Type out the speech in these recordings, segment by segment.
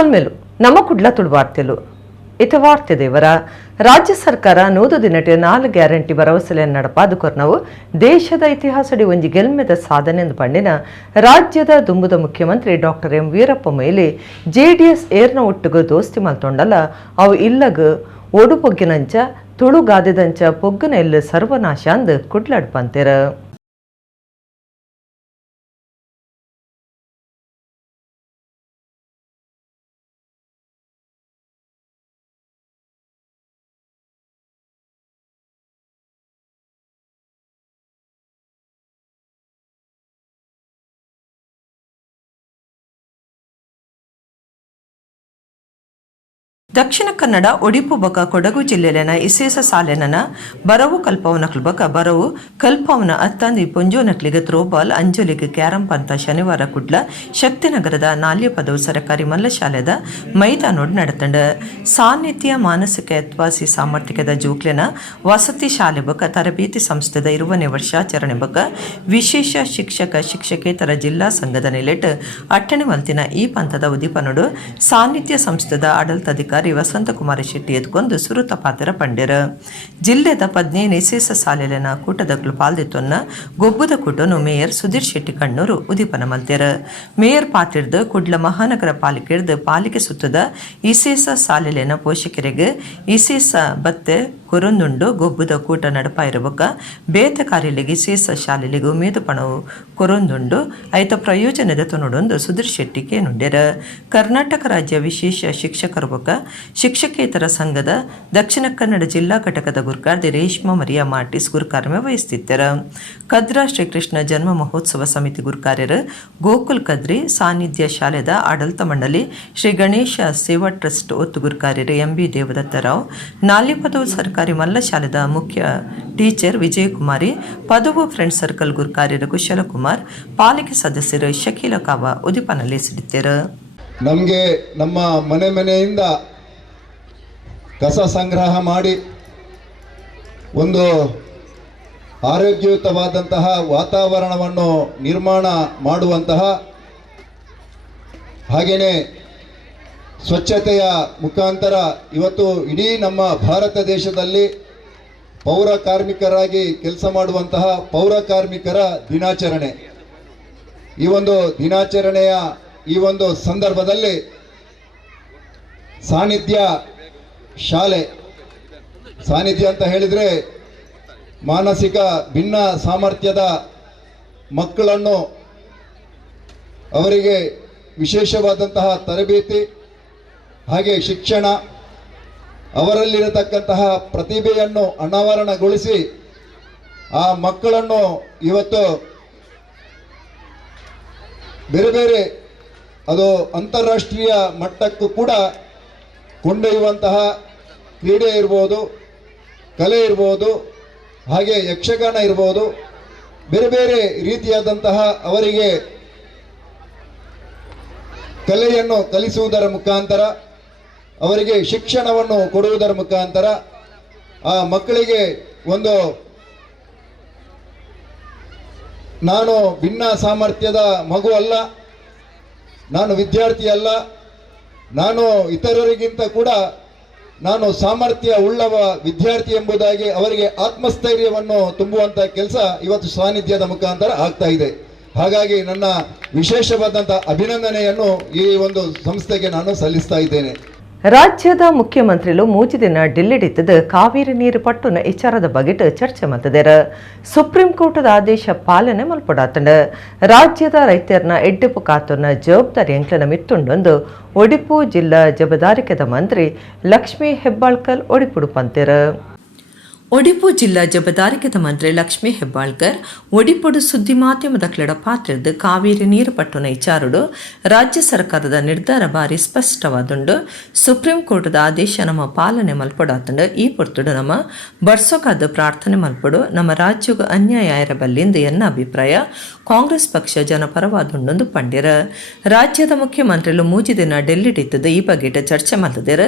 ಸೊಲ್ಮೆಲು ನಮ್ಮ ಕುಡ್ಲ ತುಳುವಾರ್ತೆಲು ಇತ ವಾರ್ತೆ ದೇವರ ರಾಜ್ಯ ಸರ್ಕಾರ 100 ದಿನಟೆ 4 ಗ್ಯಾರಂಟಿ ಭರವಸೆಯನ್ನು ನಡಪಾದುಕೊರ್ನವು ದೇಶದ ಇತಿಹಾಸಡಿ ಒಂಜಿ ಗೆಲ್ಮೆದ ಸಾಧನೆ ಎಂದು ಪಂಡಿನ ರಾಜ್ಯದ ದುಂಬುದ ಮುಖ್ಯಮಂತ್ರಿ doctor M Veerappa Moily JDS ಏರ್ನ ಒಟ್ಟುಗು ದೋಸ್ತಿ ಮಲ್ತೊಂಡಲ್ಲ ಅವು ಇಲ್ಲಗ ಒಡು ಪೊಗ್ಗಿನಂಚ ತುಳುಗಾದಿದಂಚ ಪೊಗ್ಗನ ಎಲ್ಲ ಸರ್ವನಾಶ ಅಂದು ಕುಡ್ಲಾಡ್ಪಂತೆರ. ದಕ್ಷಿಣ ಕನ್ನಡ ಒಡಿಪು ಬಕ ಕೊಡಗು ಜಿಲ್ಲೆನ ಇಸೇಸ ಸಾಲೆನನ ಬರವು ಕಲ್ಪವನಕ್ಲು ಬಕ ಬರವು ಕಲ್ಪವನ ಅತ್ತಂದಿ ಪೊಂಜೋನಕ್ಲಿಗೆ ಥ್ರೋಬಾಲ್ ಅಂಜಲಿಗೆ ಕ್ಯಾರಂ ಪಂತ ಶನಿವಾರ ಕುಡ್ಲ ಶಕ್ತಿನಗರದ ನಾಲ್ಯ ಪದವು ಸರಕಾರಿ ಮಲ್ಲ ಶಾಲೆದ ಮೈದಾನೋಡ್ ನಡತಂಡ ಸಾನ್ನಿಧ್ಯ ಮಾನಸಿಕ ಯತ್ವಾಸಿ ಸಾಮರ್ಥ್ಯದ ಜೂಕ್ಲೆನ ವಸತಿ ಶಾಲೆ ಬಕ ತರಬೇತಿ ಸಂಸ್ಥೆದ 20ನೇ ವರ್ಷಾಚರಣೆ ಬಕ ವಿಶೇಷ ಶಿಕ್ಷಕೇತರ ಜಿಲ್ಲಾ ಸಂಘದ ನಿಲೆಟ್ 8ನೇ ವಲ್ತಿನ ಈ ಪಂಥದ ಉದೀಪನೋಡು ಸಾನ್ನಿಧ್ಯ ಸಂಸ್ಥೆದ ಆಡಳಿತಾಧಿಕಾರಿ ವಸಂತಕುಮಾರ ಶೆಟ್ಟಿ ಎದ್ಕೊಂಡು ಸುರುತ ಪಾತ್ರ ಪಂಡ್ಯರ ಜಿಲ್ಲೆದ 15 ಇಸೇಸ ಸಾಲೆಲಿನ ಕೂಟದಕ್ಲು ಪಾಲ್ದಿತ್ತೊನ್ನ ಗೊಬ್ಬುದ ಕೂಟನು ಮೇಯರ್ ಸುಧೀರ್ ಶೆಟ್ಟಿ ಕಣ್ಣೂರು ಉದೀಪನ ಮಲ್ತ್ಯರ ಮೇಯರ್ ಪಾತಿರ್ದು ಕುಡ್ಲ ಮಹಾನಗರ ಪಾಲಿಕೆರ್ದು ಪಾಲಿಕೆ ಸುತ್ತದ ಇಸೇಸ ಸಾಲೆಲಿನ ಪೋಷಕರಿಗೆ ಇಸೇಸ ಬತ್ತೆ ಕೊರೊಂದುಂಡು ಗೊಬ್ಬುದ ಕೂಟ ನಡಪ ಇರಬೇಕ ಬೇತ ಕಾರ್ಯಲಿಗೆ ಇಸೇಸ ಶಾಲೆಲಿಗೆ ಉಮೇದು ಪಣವು ಕೊರೊಂದುಂಡು ಐತ ಪ್ರಯೋಜನದ ತೊನೊಡೊಂದು ಸುಧೀರ್ ಶೆಟ್ಟಿ ಕೇನುಂಡ್ಯರ ಕರ್ನಾಟಕ ರಾಜ್ಯ ವಿಶೇಷ ಶಿಕ್ಷಕರ ಬಕ ಶಿಕ್ಷಕೇತರ ಸಂಘದ ದಕ್ಷಿಣ ಕನ್ನಡ ಜಿಲ್ಲಾ ಘಟಕದ ಗುರ್ಕಾರ್ದೆ ರೇಷ್ಮಾ ಮರಿಯಾ ಮಾರ್ಟಿಸ್ ಗುರ್ಕಾರ್ಮೆ ವಹಿಸ್ತಿದ್ದರ ಕದ್ರಾ ಶ್ರೀಕೃಷ್ಣ ಜನ್ಮ ಮಹೋತ್ಸವ ಸಮಿತಿ ಗುರ್ಕಾರ್ಯರು ಗೋಕುಲ್ ಕದ್ರಿ ಸಾನ್ನಿಧ್ಯ ಶಾಲೆದ ಆಡಳಿತ ಮಂಡಳಿ ಶ್ರೀ ಗಣೇಶ ಸೇವಾ ಟ್ರಸ್ಟ್ ಒತ್ತು ಗುರ್ಕಾರ್ಯರು ಎಂಬಿ ದೇವದತ್ತರಾವ್ ನಾಲ್ಯ ಪದವು ಸರ್ಕಾರಿ ಮಲ್ಲ ಶಾಲೆದ ಮುಖ್ಯ ಟೀಚರ್ ವಿಜಯಕುಮಾರಿ ಪದವು ಫ್ರೆಂಡ್ ಸರ್ಕಲ್ ಗುರ್ಕಾರ್ಯರು ಕುಶಲಕುಮಾರ್ ಪಾಲಿಕೆ ಸದಸ್ಯರು ಶಕೀಲ ಕಾವ ಉದೀಪನಲ್ಲಿ ಸಿಡಿತರು. ನಮಗೆ ನಮ್ಮ ಮನೆಯಿಂದ ಕಸ ಸಂಗ್ರಹ ಮಾಡಿ ಒಂದು ಆರೋಗ್ಯಯುತವಾದಂತಹ ವಾತಾವರಣವನ್ನು ನಿರ್ಮಾಣ ಮಾಡುವಂತಹ ಹಾಗೆಯೇ ಸ್ವಚ್ಛತೆಯ ಮುಖಾಂತರ ಇವತ್ತು ಇಡೀ ನಮ್ಮ ಭಾರತ ದೇಶದಲ್ಲಿ ಪೌರ ಕಾರ್ಮಿಕರಾಗಿ ಕೆಲಸ ಮಾಡುವಂತಹ ಪೌರ ಕಾರ್ಮಿಕರ ದಿನಾಚರಣೆ. ಈ ಒಂದು ದಿನಾಚರಣೆಯ ಈ ಒಂದು ಸಂದರ್ಭದಲ್ಲಿ ಸಾನ್ನಿಧ್ಯ ಶಾಲೆ ಸಾನ್ನಿಧ್ಯ ಅಂತ ಹೇಳಿದರೆ ಮಾನಸಿಕ ಭಿನ್ನ ಸಾಮರ್ಥ್ಯದ ಮಕ್ಕಳನ್ನು ಅವರಿಗೆ ವಿಶೇಷವಾದಂತಹ ತರಬೇತಿ ಹಾಗೆ ಶಿಕ್ಷಣ ಅವರಲ್ಲಿರತಕ್ಕಂತಹ ಪ್ರತಿಭೆಯನ್ನು ಅನಾವರಣಗೊಳಿಸಿ ಆ ಮಕ್ಕಳನ್ನು ಇವತ್ತು ಬೇರೆ ಬೇರೆ ಅದು ಅಂತಾರಾಷ್ಟ್ರೀಯ ಮಟ್ಟಕ್ಕೂ ಕೂಡ ಕೊಂಡೊಯ್ಯುವಂತಹ ಕ್ರೀಡೆ ಇರ್ಬೋದು, ಕಲೆ ಇರ್ಬೋದು, ಹಾಗೆ ಯಕ್ಷಗಾನ ಇರ್ಬೋದು, ಬೇರೆ ಬೇರೆ ರೀತಿಯಾದಂತಹ ಅವರಿಗೆ ಕಲೆಯನ್ನು ಕಲಿಸುವುದರ ಮುಖಾಂತರ ಅವರಿಗೆ ಶಿಕ್ಷಣವನ್ನು ಕೊಡುವುದರ ಮುಖಾಂತರ ಆ ಮಕ್ಕಳಿಗೆ ಒಂದು ನಾನು ಭಿನ್ನ ಸಾಮರ್ಥ್ಯದ ಮಗು ಅಲ್ಲ, ನಾನು ವಿದ್ಯಾರ್ಥಿ ಅಲ್ಲ, ನಾನು ಇತರರಿಗಿಂತ ಕೂಡ ನಾನು ಸಾಮರ್ಥ್ಯ ಉಳ್ಳವ ವಿದ್ಯಾರ್ಥಿ ಎಂಬುದಾಗಿ ಅವರಿಗೆ ಆತ್ಮಸ್ಥೈರ್ಯವನ್ನು ತುಂಬುವಂಥ ಕೆಲಸ ಇವತ್ತು ಸಾನ್ನಿಧ್ಯದ ಮುಖಾಂತರ ಆಗ್ತಾ ಇದೆ. ಹಾಗಾಗಿ ನನ್ನ ವಿಶೇಷವಾದಂಥ ಅಭಿನಂದನೆಯನ್ನು ಈ ಒಂದು ಸಂಸ್ಥೆಗೆ ನಾನು ಸಲ್ಲಿಸ್ತಾ ಇದ್ದೇನೆ. ರಾಜ್ಯದ ಮುಖ್ಯಮಂತ್ರಿಗಳು ಮೂಜಿ ದಿನ ಡಿಲ್ಲಿಡಿತ್ತದ ಕಾವೇರಿ ನೀರು ಪಟ್ಟುನ ವಿಚಾರದ ಬಗೆಟ್ ಚರ್ಚೆ ಮಲ್ತದೇರ. ಸುಪ್ರೀಂ ಕೋರ್ಟದ ಆದೇಶ ಪಾಲನೆ ಮಲ್ಪಡಾತಂಡ ರಾಜ್ಯದ ರೈತರನ್ನ ಎಡ್ಡೆಪು ಕಾತುನ ಜವಾಬ್ದಾರಿ ಎಂಕ್ಲನ ಮಿತ್ತುಂಡೊಂದು ಒಡಿಪು ಜಿಲ್ಲಾ ಜಬದಾರಿಕೆದ ಮಂತ್ರಿ ಲಕ್ಷ್ಮೀ ಹೆಬ್ಬಾಳ್ಕರ್ ಒಡಿಪುಡು ಪಂತೆರ. ಒಡಿಪು ಜಿಲ್ಲಾ ಜಬದಾರಿಕೆದ ಮಂತ್ರಿ ಲಕ್ಷ್ಮೀ ಹೆಬ್ಬಾಳ್ಕರ್ ಒಡಿಪುಡು ಸುದ್ದಿ ಮಾಧ್ಯಮದ ಕ್ಲಡ ಪಾತ್ರದ ಕಾವೇರಿ ನೀರು ಪಟ್ಟುನ ವಿಚಾರಡು ರಾಜ್ಯ ಸರ್ಕಾರದ ನಿರ್ಧಾರ ಬಾರಿ ಸ್ಪಷ್ಟವಾದುಂಡು ಸುಪ್ರೀಂ ಕೋರ್ಟದ ಆದೇಶ ನಮ್ಮ ಪಾಲನೆ ಮಲ್ಪಡಾತಂಡು ಈ ಪೊರ್ತುಡು ನಮ್ಮ ಬಡ್ಸೋಕಾದ ಪ್ರಾರ್ಥನೆ ಮಲ್ಪಡು ನಮ್ಮ ರಾಜ್ಯಗೂ ಅನ್ಯಾಯ ಇರಬಲ್ಲಿಂದು ಎನ್ನ ಅಭಿಪ್ರಾಯ ಕಾಂಗ್ರೆಸ್ ಪಕ್ಷ ಜನಪರವಾದುಂಡೊಂದು ಪಂಡ್ಯರ. ರಾಜ್ಯದ ಮುಖ್ಯಮಂತ್ರಿಗಳು ಮೂಜಿ ದಿನ ಡೆಲ್ಲಿಡಿತ್ತದ ಈ ಬಗೆಟ ಚರ್ಚೆ ಮಲ್ತದೇರ.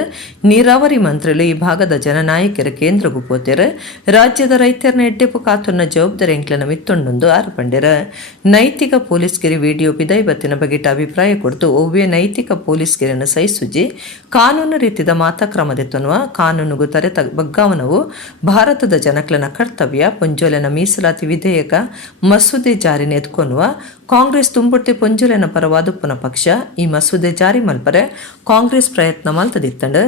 ನೀರಾವರಿ ಮಂತ್ರಿಗಳು ಈ ಭಾಗದ ಜನನಾಯಕರ ಕೇಂದ್ರಗೂ ಪೋತೆರ. ರಾಜ್ಯದ ರೈತರನ್ನ ಎಡ್ಡೆಪು ಕಾತುನ್ನ ಜವಾಬ್ದಾರಿ ಎಂಕ್ಲನ ಮಿತ್ತೊಂಡೊಂದು ಆರ್ಪಂಡಿರ ನೈತಿಕ ಪೊಲೀಸ್ಗಿರಿ ವಿಡಿಯೋ ಬಿದೈ ಬತ್ತಿನ ಬಗೆಟ್ ಅಭಿಪ್ರಾಯ ಕೊಡ್ತು ಒವ್ವೆ ನೈತಿಕ ಪೊಲೀಸ್ಗಿರಿಯನ್ನು ಸಹಿಸುಜಿ ಕಾನೂನು ರೀತಿದ ಮಾತಕ್ರಮದೆತ್ತನ್ನುವ ಕಾನೂನುಗೂ ತರೆತ ಬಗ್ಗಾವನವು ಭಾರತದ ಜನಕ್ಲನ ಕರ್ತವ್ಯ ಪೊಂಜೋಲೆನ ಮೀಸಲಾತಿ ವಿಧೇಯಕ ಮಸೂದೆ ಜಾರಿ ನೆದ್ಕೊನ್ನುವ ಕಾಂಗ್ರೆಸ್ ತುಂಬುರ್ತಿ ಪೊಂಜೋಲೆನ ಪರವಾದುಪ್ಪನ ಪಕ್ಷ ಈ ಮಸೂದೆ ಜಾರಿ ಮಲ್ಪರೆ ಕಾಂಗ್ರೆಸ್ ಪ್ರಯತ್ನ ಮಲ್ತದಿತ್ತಂಡು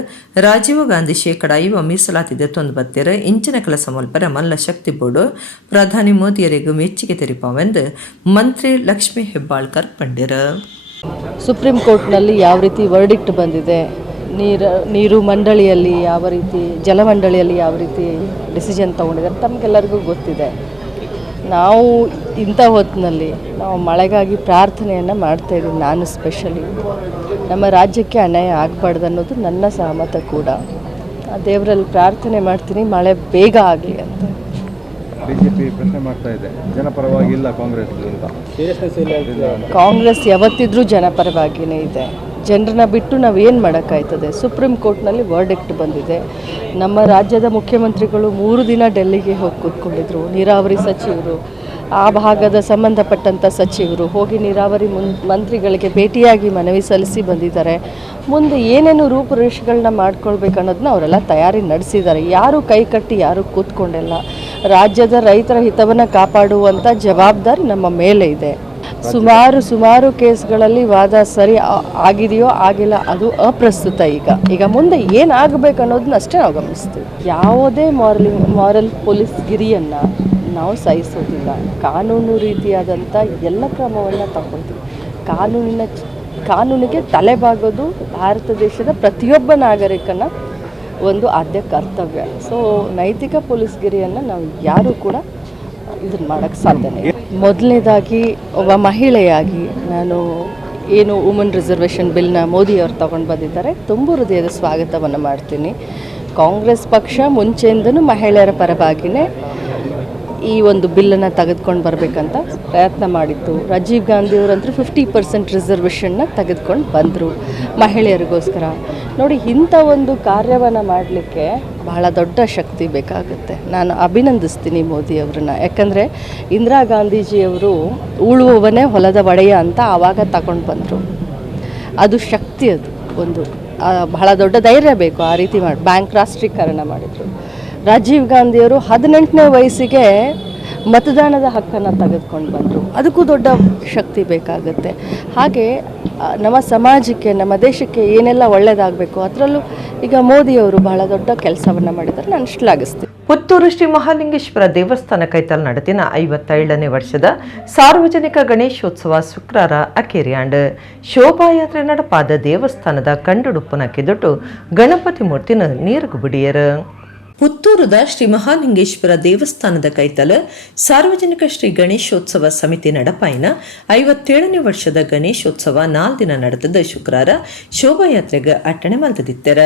ರಾಜೀವ್ ಗಾಂಧಿ ಶೇಕಡ 5 ಮೀಸಲಾತಿ ದೆತ್ತೊಂದು ಬತ್ತೆರ ಇಂಚಿನ ಕೆಲಸ ಮಲ್ಪರೆ ಮಲ್ಲ ಶಕ್ತಿ ಬೋರ್ಡು ಪ್ರಧಾನಿ ಮೋದಿಯರಿಗೂ ಮೆಚ್ಚುಗೆ ತೆರಿಪಾವೆಂದು ಮಂತ್ರಿ ಲಕ್ಷ್ಮೀ ಹೆಬ್ಬಾಳ್ಕರ್ ಪಂಡಿರ. ಸುಪ್ರೀಂ ಕೋರ್ಟ್ನಲ್ಲಿ ಯಾವ ರೀತಿ ವರ್ಡಿಕ್ಟ್ ಬಂದಿದೆ, ನೀರು ಮಂಡಳಿಯಲ್ಲಿ ಯಾವ ರೀತಿ, ಜಲಮಂಡಳಿಯಲ್ಲಿ ಯಾವ ರೀತಿ ಡಿಸಿಷನ್ ತೊಗೊಂಡಿದ್ದಾರೆ ತಮಗೆಲ್ಲರಿಗೂ ಗೊತ್ತಿದೆ. ನಾವು ಇಂಥ ಹೊತ್ತಿನಲ್ಲಿ ನಾವು ಮಳೆಗಾಗಿ ಪ್ರಾರ್ಥನೆಯನ್ನು ಮಾಡ್ತಾಯಿದ್ದೀವಿ. ನಾನು ಸ್ಪೆಷಲಿ ನಮ್ಮ ರಾಜ್ಯಕ್ಕೆ ಅನ್ಯಾಯ ಆಗಬಾರ್ದು ಅನ್ನೋದು ನನ್ನ ಸಹಮತ ಕೂಡ. ಆ ದೇವರಲ್ಲಿ ಪ್ರಾರ್ಥನೆ ಮಾಡ್ತೀನಿ ಮಳೆ ಬೇಗ ಆಗಲಿ ಅಂತ. ಬಿಜೆಪಿ ಪ್ರಶ್ನೆ ಮಾಡ್ತಾ ಇದೆ, ಜನಪರವಾಗಿಲ್ಲ ಕಾಂಗ್ರೆಸ್ ಅಂತ. ಕಾಂಗ್ರೆಸ್ ಯಾವತ್ತಿದ್ರೂ ಜನಪರವಾಗಿಯೇ ಇದೆ. ಜನರನ್ನ ಬಿಟ್ಟು ನಾವು ಏನು ಮಾಡೋಕ್ಕಾಯ್ತದೆ? ಸುಪ್ರೀಂ ಕೋರ್ಟ್ನಲ್ಲಿ ವರ್ಡಿಕ್ಟ್ ಬಂದಿದೆ. ನಮ್ಮ ರಾಜ್ಯದ ಮುಖ್ಯಮಂತ್ರಿಗಳು 3 ದಿನ ಡೆಲ್ಲಿಗೆ ಹೋಗಿ ಕೂತ್ಕೊಂಡಿದ್ರು. ನೀರಾವರಿ ಸಚಿವರು, ಆ ಭಾಗದ ಸಂಬಂಧಪಟ್ಟಂಥ ಸಚಿವರು ಹೋಗಿ ನೀರಾವರಿ ಮಂತ್ರಿಗಳಿಗೆ ಭೇಟಿಯಾಗಿ ಮನವಿ ಸಲ್ಲಿಸಿ ಬಂದಿದ್ದಾರೆ. ಮುಂದೆ ಏನೇನು ರೂಪುರೇಷೆಗಳನ್ನ ಮಾಡ್ಕೊಳ್ಬೇಕು ಅನ್ನೋದನ್ನ ಅವರೆಲ್ಲ ತಯಾರಿ ನಡೆಸಿದ್ದಾರೆ. ಯಾರೂ ಕೈ ಕಟ್ಟಿ ಯಾರೂ ಕೂತ್ಕೊಂಡಿಲ್ಲ. ರಾಜ್ಯದ ರೈತರ ಹಿತವನ್ನು ಕಾಪಾಡುವಂಥ ಜವಾಬ್ದಾರಿ ನಮ್ಮ ಮೇಲೆ ಇದೆ. ಸುಮಾರು ಕೇಸ್ಗಳಲ್ಲಿ ವಾದ ಸರಿ ಆಗಿದೆಯೋ ಆಗಿಲ್ಲ ಅದು ಅಪ್ರಸ್ತುತ. ಈಗ ಮುಂದೆ ಏನಾಗಬೇಕು ಅನ್ನೋದನ್ನ ಅಷ್ಟೇ ನಾವು ಗಮನಿಸ್ತೀವಿ. ಯಾವುದೇ ಮಾರಲ್ ಪೊಲೀಸ್ಗಿರಿಯನ್ನು ನಾವು ಸಹಿಸೋದಿಲ್ಲ. ಕಾನೂನು ರೀತಿಯಾದಂಥ ಎಲ್ಲ ಕ್ರಮವನ್ನು ತಗೊಳ್ತೀವಿ. ಕಾನೂನಿಗೆ ತಲೆಬಾಗೋದು ಭಾರತ ದೇಶದ ಪ್ರತಿಯೊಬ್ಬ ನಾಗರಿಕನ ಒಂದು ಆದ್ಯ ಕರ್ತವ್ಯ. ಸೊ ನೈತಿಕ ಪೊಲೀಸ್ಗಿರಿಯನ್ನು ನಾವು ಯಾರೂ ಕೂಡ ಇದನ್ನು ಮಾಡೋಕ್ಕೆ ಸಾಧ್ಯನೇ ಇಲ್ಲ. ಮೊದಲನೇದಾಗಿ ಒಬ್ಬ ಮಹಿಳೆಯಾಗಿ ನಾನು ಏನು ವುಮನ್ ರಿಸರ್ವೇಷನ್ ಬಿಲ್ನ ಮೋದಿಯವರು ತಗೊಂಡು ಬಂದಿದ್ದಾರೆ, ತುಂಬ ಹೃದಯದ ಸ್ವಾಗತವನ್ನು ಮಾಡ್ತೀನಿ. ಕಾಂಗ್ರೆಸ್ ಪಕ್ಷ ಮುಂಚೆಯಿಂದನೂ ಮಹಿಳೆಯರ ಪರವಾಗಿಯೇ ಈ ಒಂದು ಬಿಲ್ಲನ್ನು ತೆಗೆದುಕೊಂಡು ಬರಬೇಕಂತ ಪ್ರಯತ್ನ ಮಾಡಿತ್ತು. ರಾಜೀವ್ ಗಾಂಧಿಯವರಂತೂ 50% ರಿಸರ್ವೇಷನ್ನ ತೆಗೆದುಕೊಂಡು ಬಂದರು ಮಹಿಳೆಯರಿಗೋಸ್ಕರ. ನೋಡಿ, ಇಂಥ ಒಂದು ಕಾರ್ಯವನ್ನು ಮಾಡಲಿಕ್ಕೆ ಬಹಳ ದೊಡ್ಡ ಶಕ್ತಿ ಬೇಕಾಗುತ್ತೆ. ನಾನು ಅಭಿನಂದಿಸ್ತೀನಿ ಮೋದಿಯವ್ರನ್ನ. ಯಾಕಂದರೆ ಇಂದಿರಾ ಗಾಂಧೀಜಿಯವರು ಉಳುವವನೇ ಹೊಲದ ಒಡೆಯ ಅಂತ ಆವಾಗ ತಗೊಂಡು ಬಂದರು. ಅದು ಶಕ್ತಿ, ಅದು ಒಂದು ಬಹಳ ದೊಡ್ಡ ಧೈರ್ಯ ಬೇಕು ಆ ರೀತಿ ಮಾಡಿ. ಬ್ಯಾಂಕ್ ರಾಷ್ಟ್ರೀಕರಣ ಮಾಡಿದರು. ರಾಜೀವ್ ಗಾಂಧಿಯವರು 18ನೇ ವಯಸ್ಸಿಗೆ ಮತದಾನದ ಹಕ್ಕನ್ನು ತೆಗೆದುಕೊಂಡು ಬಂದರು. ಅದಕ್ಕೂ ದೊಡ್ಡ ಶಕ್ತಿ ಬೇಕಾಗುತ್ತೆ. ಹಾಗೆ ನಮ್ಮ ಸಮಾಜಕ್ಕೆ, ನಮ್ಮ ದೇಶಕ್ಕೆ ಏನೆಲ್ಲ ಒಳ್ಳೆಯದಾಗಬೇಕು ಅದರಲ್ಲೂ ಈಗ ಮೋದಿಯವರು ಬಹಳ ದೊಡ್ಡ ಕೆಲಸವನ್ನು ಮಾಡಿದ್ದಾರೆ. ನಾನು ಶ್ಲಾಘಿಸ್ತೀನಿ. ಪುತ್ತೂರು ಶ್ರೀ ಮಹಾಲಿಂಗೇಶ್ವರ ದೇವಸ್ಥಾನ ಕೈತಲ್ ನಡೆದಿನ 57ನೇ ವರ್ಷದ ಸಾರ್ವಜನಿಕ ಗಣೇಶೋತ್ಸವ ಶುಕ್ರವಾರ ಅಕೇರಿಯಾಂಡ್ ಶೋಭಾಯಾತ್ರೆ ನಡಪಾದ ದೇವಸ್ಥಾನದ ಕಂಡುಡುಪ್ಪನ ಕಿದುಟು ಗಣಪತಿ ಮೂರ್ತಿನ ನೀರುಗು ಬಿಡಿಯರು. ಪುತ್ತೂರುದ ಶ್ರೀ ಮಹಾಲಿಂಗೇಶ್ವರ ದೇವಸ್ಥಾನದ ಕೈತಲ ಸಾರ್ವಜನಿಕ ಶ್ರೀ ಗಣೇಶೋತ್ಸವ ಸಮಿತಿ ನಡಪಾಯಿನ 57ನೇ ವರ್ಷದ ಗಣೇಶೋತ್ಸವ 4 ದಿನ ನಡೆದ ಶುಕ್ರವಾರ ಶೋಭಾಯಾತ್ರೆಗೆ ಅಟ್ಟಣೆ ಮಲ್ತದಿತ್ತರ.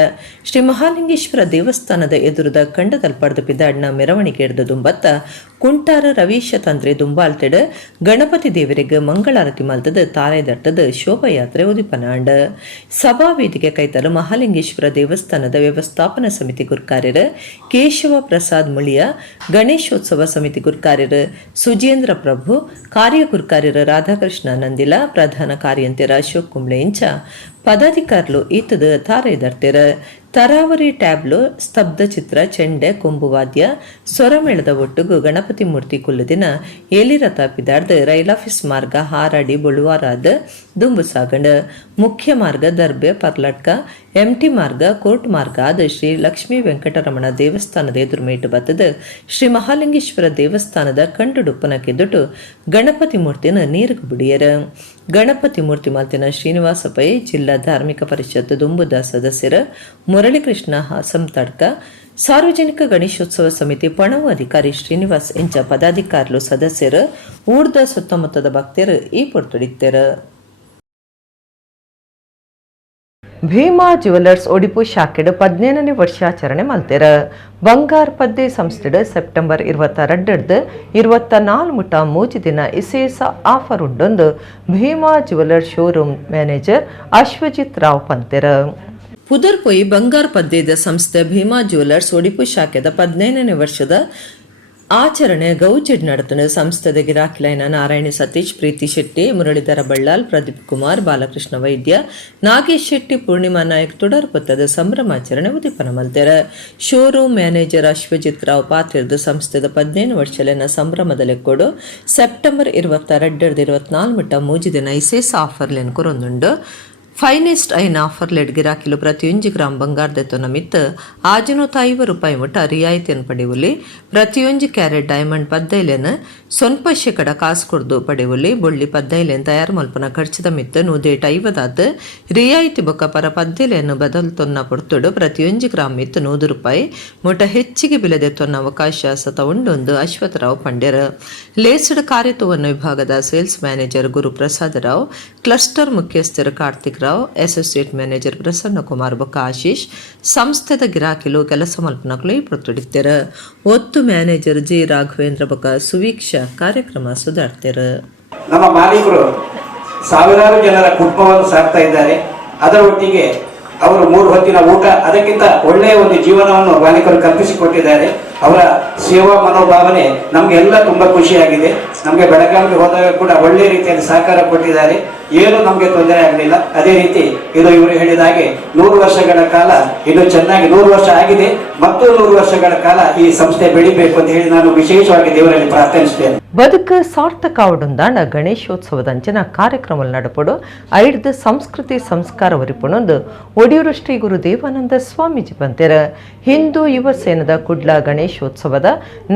ಶ್ರೀ ಮಹಾಲಿಂಗೇಶ್ವರ ದೇವಸ್ಥಾನದ ಎದುರದ ಕಂಡದಲ್ಪಡ್ದ ಪಿದಾಡ್ನ ಮೆರವಣಿಗೆ ಹಿಡಿದ ದುಂಬತ್ತ ಕುಂಟಾರ ರವೀಶ ತಂತ್ರಿ ದುಂಬಾಲ್ತೆಡ್ ಗಣಪತಿ ದೇವರಿಗೆ ಮಂಗಳಾರತಿ ಮಲ್ತದ ತಾರೆದಟ್ಟದ ಶೋಭಾಯಾತ್ರೆ ಉದಿಪನಾಂಡ್. ಸಭಾ ವೇದಿಕೆ ಕೈತಲು ಮಹಾಲಿಂಗೇಶ್ವರ ದೇವಸ್ಥಾನದ ವ್ಯವಸ್ಥಾಪನಾ ಸಮಿತಿ ಗುರ್ಕಾರ್ಯರ ಕೇಶವ ಪ್ರಸಾದ್ ಮುಳಿಯ, ಗಣೇಶೋತ್ಸವ ಸಮಿತಿ ಗುರ್ಕಾರ್ಯರ ಸುಜೇಂದ್ರ ಪ್ರಭು, ಕಾರ್ಯ ಗುರ್ಕಾರ್ಯರ ರಾಧಾಕೃಷ್ಣ ನಂದಿಲ, ಪ್ರಧಾನ ಕಾರ್ಯಂತರ ಅಶೋಕ್ ಕುಂಬ್ಳೆ ಇಂಚ ಪದಾಧಿಕಾರುలు ಈತದ ತಾರೆದರ್ತೆರ. ತರಾವರಿ ಟ್ಯಾಬ್ಲು, ಸ್ತಬ್ಧ ಚಿತ್ರ, ಚೆಂಡೆ, ಕೊಂಬುವಾದ್ಯ, ಸ್ವರಮೇಳದ ಒಟ್ಟುಗು ಗಣಪತಿ ಮೂರ್ತಿ ಕುಲ್ಲದಿನ ಏಲಿರಥ ಪಿದಾರ್ದ ರೈಲಾಫೀಸ್ ಮಾರ್ಗ ಹಾರಾಡಿ ಬಳುವಾರಾದ ದುಂಬು ಸಾಗಂಡ್. ಮುಖ್ಯ ಮಾರ್ಗ ದರ್ಬೆ ಪರ್ಲಟ್ಕ, ಎಂಟಿ ಮಾರ್ಗ ಕೋರ್ಟ್ ಮಾರ್ಗ ಆದ ಶ್ರೀ ಲಕ್ಷ್ಮೀ ವೆಂಕಟರಮಣ ದೇವಸ್ಥಾನದ ಎದುರುಮೇಟು ಬತ್ತದ ಶ್ರೀ ಮಹಾಲಿಂಗೇಶ್ವರ ದೇವಸ್ಥಾನದ ಕಂಡುಡುಪ್ಪನ ಕಿದುಟು ಗಣಪತಿ ಮೂರ್ತಿನ ನೀರುಗು ಬಿಡಿಯರ. ಗಣಪತಿ ಮೂರ್ತಿ ಮಾತಿನ ಶ್ರೀನಿವಾಸ ಪೈ, ಜಿಲ್ಲಾ ಧಾರ್ಮಿಕ ಪರಿಷತ್ ದುಂಬುದ ಸದಸ್ಯರ ಮುರಳೀಕೃಷ್ಣ ಹಾಸಂತಡ್ಕ, ಸಾರ್ವಜನಿಕ ಗಣೇಶೋತ್ಸವ ಸಮಿತಿ ಪಣವು ಅಧಿಕಾರಿ ಶ್ರೀನಿವಾಸ್ ಇಂಚ ಪದಾಧಿಕಾರುలు ಸದಸ್ಯರು ಊರ್ದ ಸುತ್ತಮುತ್ತದ ಭಕ್ತರು ಈ ಪೊರ್ತೊಡಿತ್ತರ. ಭೀಮಾ ಜ್ಯುವೆಲರ್ಸ್ ಒಡಿಪು ಶಾಖೆಡ್ 17ನೇ ವರ್ಷಾಚರಣೆ ಮಲ್ತೆರ. ಬಂಗಾರ ಪದ್ದೆ ಸಂಸ್ಥೆಡ್ ಸೆಪ್ಟೆಂಬರ್ 22 24 ಮುಟ 3 ದಿನ ವಿಶೇಷ ಆಫರ್ ಉಂಡೊಂದು Bhima jewellers showroom manager Ashwajith Rao ಪಂತೆರ. ಪುದರ್ಪೊಯಿ ಬಂಗಾರ ಪದ್ಯದ ಸಂಸ್ಥೆ ಭೀಮಾ ಜ್ಯುವೆಲರ್ಸ್ ಒಡಿಪು ಶಾಖೆದ 15ನೇ ವರ್ಷದ ಆಚರಣೆ ಗೌಜಿಡ್ ನಡೆತನ ಸಂಸ್ಥೆದ ಗಿರಾಕಿಲೈನ ನಾರಾಯಣಿ ಸತೀಶ್, ಪ್ರೀತಿ ಶೆಟ್ಟಿ, ಮುರಳೀಧರ ಬಳ್ಳಾಲ್, ಪ್ರದೀಪ್ ಕುಮಾರ್, ಬಾಲಕೃಷ್ಣ ವೈದ್ಯ, ನಾಗೇಶ್ ಶೆಟ್ಟಿ, ಪೂರ್ಣಿಮಾ ನಾಯಕ್ ತುಡರ್ ಪೊತ್ತದ ಸಂಭ್ರಮಾಚರಣೆ ಉದ್ದೀಪನ ಮಲ್ತೆರ. ಶೋರೂಮ್ ಮ್ಯಾನೇಜರ್ ಅಶ್ವಜಿತ್ ರಾವ್ ಪಾತ್ರದ ಸಂಸ್ಥೆದ 15 ವರ್ಷಲೆನ ಸಂಭ್ರಮದ ಲೆಕ್ಕೋಡು ಸೆಪ್ಟೆಂಬರ್ 22-24 ಮುಟ್ಟ ಮೂಜಿ ದಿನ ಇಸೇಸ ಆಫರ್ಲೆನ್ ಕೊರೊಂದುಂಡು. ಫೈನೆಸ್ಟ್ ಐನ ಆಫರ್ಲೆಡ್ ಗಿರಾಕಿಲು ಪ್ರತಿಯೊಂದು ಗ್ರಾಮ್ ಬಂಗಾರದೆತ್ತೊನ ಮಿತ್ತು ₹550 ಮುಟ್ಟ ರಿಯಾಯಿತಿಯನ್ನು ಪಡೆಯುವಲ್ಲಿ, ಪ್ರತಿಯೊಂದು ಕ್ಯಾರೆಟ್ ಡೈಮಂಡ್ ಪದ್ದೈಲೆನ್ ಸ್ವಲ್ಪ ಶೇಕಡ ಕಾಸು ಕೊಡ್ದು ಪಡೆಯುವಲ್ಲಿ, ಬೊಳ್ಳಿ ಪದ್ದೈಲೆನ್ ತಯಾರು ಮಲ್ಪನ ಖರ್ಚದ ಮಿತ್ತು ₹150 ರಿಯಾಯಿತಿ ಬೊಕ್ಕ ಪರ ಪದ್ದೈಲೆಯನ್ನು ಬದಲ್ತೊನ್ನ ಪೊರ್ತುಡು ಪ್ರತಿಯೊಂದು ಗ್ರಾಮ್ ಮಿತ್ತು ₹100 ಮುಟ್ಟ ಹೆಚ್ಚಿಗೆ ಬಿಲದೆತ್ತೊನ್ನ ಅವಕಾಶ ಸತ ಉಂಡೊಂದು ಅಶ್ವಥರಾವ್ ಪಂಡ್ಯರ್. ಲೇಸ್ಡ್ ಕಾರ್ಯತ್ವವನ್ನು ವಿಭಾಗದ sales manager Guruprasad Rao, cluster ಮುಖ್ಯಸ್ಥರು ಕಾರ್ತಿಕ್ ರಾವ್, ಅಸೋಸಿಯೇಟ್ ಮ್ಯಾನೇಜರ್ ಪ್ರಸನ್ನ ಕುಮಾರ್ ಬೊಕ್ಕ ಆಶೀಶ್ ಸಂಸ್ಥೆದ ಗಿರಾಕಿಲು ಕೆಲಸ ಮಲ್ಪನಗಳು ಪ್ರೊತ್ತುಡಿತ್ತೆರು. ಒತ್ತು ಮ್ಯಾನೇಜರ್ ಜಿ ರಾಘವೇಂದ್ರ ಬೊಕ್ಕ ಸುವೀಕ್ಷಾ ಕಾರ್ಯಕ್ರಮ ಸುಧಾರ್ತೆರು. ನಮ್ಮ ಮಾಲೀಕರು ಸಾವಿರಾರು ಜನರ ಕುಟುಂಬವನ್ನು ಸಾಕ್ತಾ ಇದ್ದಾರೆ. ಅದರ ಒಟ್ಟಿಗೆ ಅವರು 3 ಹೊತ್ತಿನ ಊಟ, ಅದಕ್ಕಿಂತ ಒಳ್ಳೆಯ ಒಂದು ಜೀವನವನ್ನು ಮಾಲೀಕರು ಕಲ್ಪಿಸಿಕೊಟ್ಟಿದ್ದಾರೆ. ಅವರ ಸೇವಾ ಮನೋಭಾವನೆ ನಮಗೆಲ್ಲ ತುಂಬ ಖುಷಿಯಾಗಿದೆ. ನಮಗೆ ಬೆಳಗಾವಿಗೆ ಹೋದಾಗ ಕೂಡ ಒಳ್ಳೆಯ ರೀತಿಯಲ್ಲಿ ಸಹಕಾರ ಕೊಟ್ಟಿದ್ದಾರೆ. ಏನು ನಮಗೆ ತೊಂದರೆ ಆಗಲಿಲ್ಲ. ಅದೇ ರೀತಿ ಇದು ಇವರು ಹೇಳಿದ ಹಾಗೆ 100 ವರ್ಷಗಳ ಕಾಲ ಇನ್ನು ಚೆನ್ನಾಗಿ 100 ವರ್ಷ ಆಗಿದೆ, ಮತ್ತು 100 ವರ್ಷಗಳ ಕಾಲ ಈ ಸಂಸ್ಥೆ ಬೆಳಿಬೇಕು ಅಂತ ಹೇಳಿ ನಾನು ವಿಶೇಷವಾಗಿ ದೇವರಲ್ಲಿ ಪ್ರಾರ್ಥಿಸುತ್ತೇನೆ. ಬದುಕು ಸಾರ್ಥಕ ಆವಡುಂದಾಂಡ ಗಣೇಶೋತ್ಸವದ ಅಂಚನ ಕಾರ್ಯಕ್ರಮ ನಡಪಡು ಐಡ್ದ ಸಂಸ್ಕೃತಿ ಸಂಸ್ಕಾರ ಒರಿಪುಣೊಂದು ಒಡಿಯೂರು ಶ್ರೀ ಗುರು ದೇವಾನಂದ ಸ್ವಾಮೀಜಿ ಬಂತೆರ. ಹಿಂದೂ ಯುವ ಸೇನದ ಕುಡ್ಲ ಗಣೇಶೋತ್ಸವದ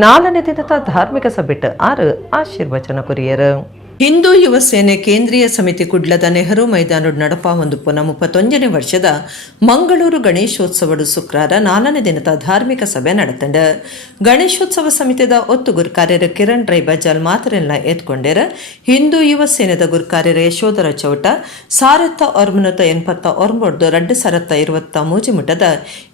4ನೇ ದಿನದ ಧಾರ್ಮಿಕ ಸಭೆಟ್ 6 ಆಶೀರ್ವಚನ ಕೊರಿಯರು. ಹಿಂದೂ ಯುವ ಸೇನೆ ಕೇಂದ್ರೀಯ ಸಮಿತಿ ಕುಡ್ಲದ ನೆಹರು ಮೈದಾನದ ನಡಪ ಒಂದು ಪುನಃ 31ನೇ ವರ್ಷದ ಮಂಗಳೂರು ಗಣೇಶೋತ್ಸವಡು ಶುಕ್ರವಾರ 4ನೇ ದಿನದ ಧಾರ್ಮಿಕ ಸಭೆ ನಡೆತಂಡ. ಗಣೇಶೋತ್ಸವ ಸಮಿತಿದ ಒತ್ತು ಗುರ್ಕಾರ್ಯರ ಕಿರಣ್ ರೈ ಬಜಾಲ್ ಮಾತರೆಲ್ಲ ಎತ್ಕೊಂಡೇರ. ಹಿಂದೂ ಯುವ ಸೇನೆದ ಗುರ್ಕಾರ್ಯರ ಯಶೋಧರ ಚೌಟ 1989 2023 ಮುಟ್ಟದ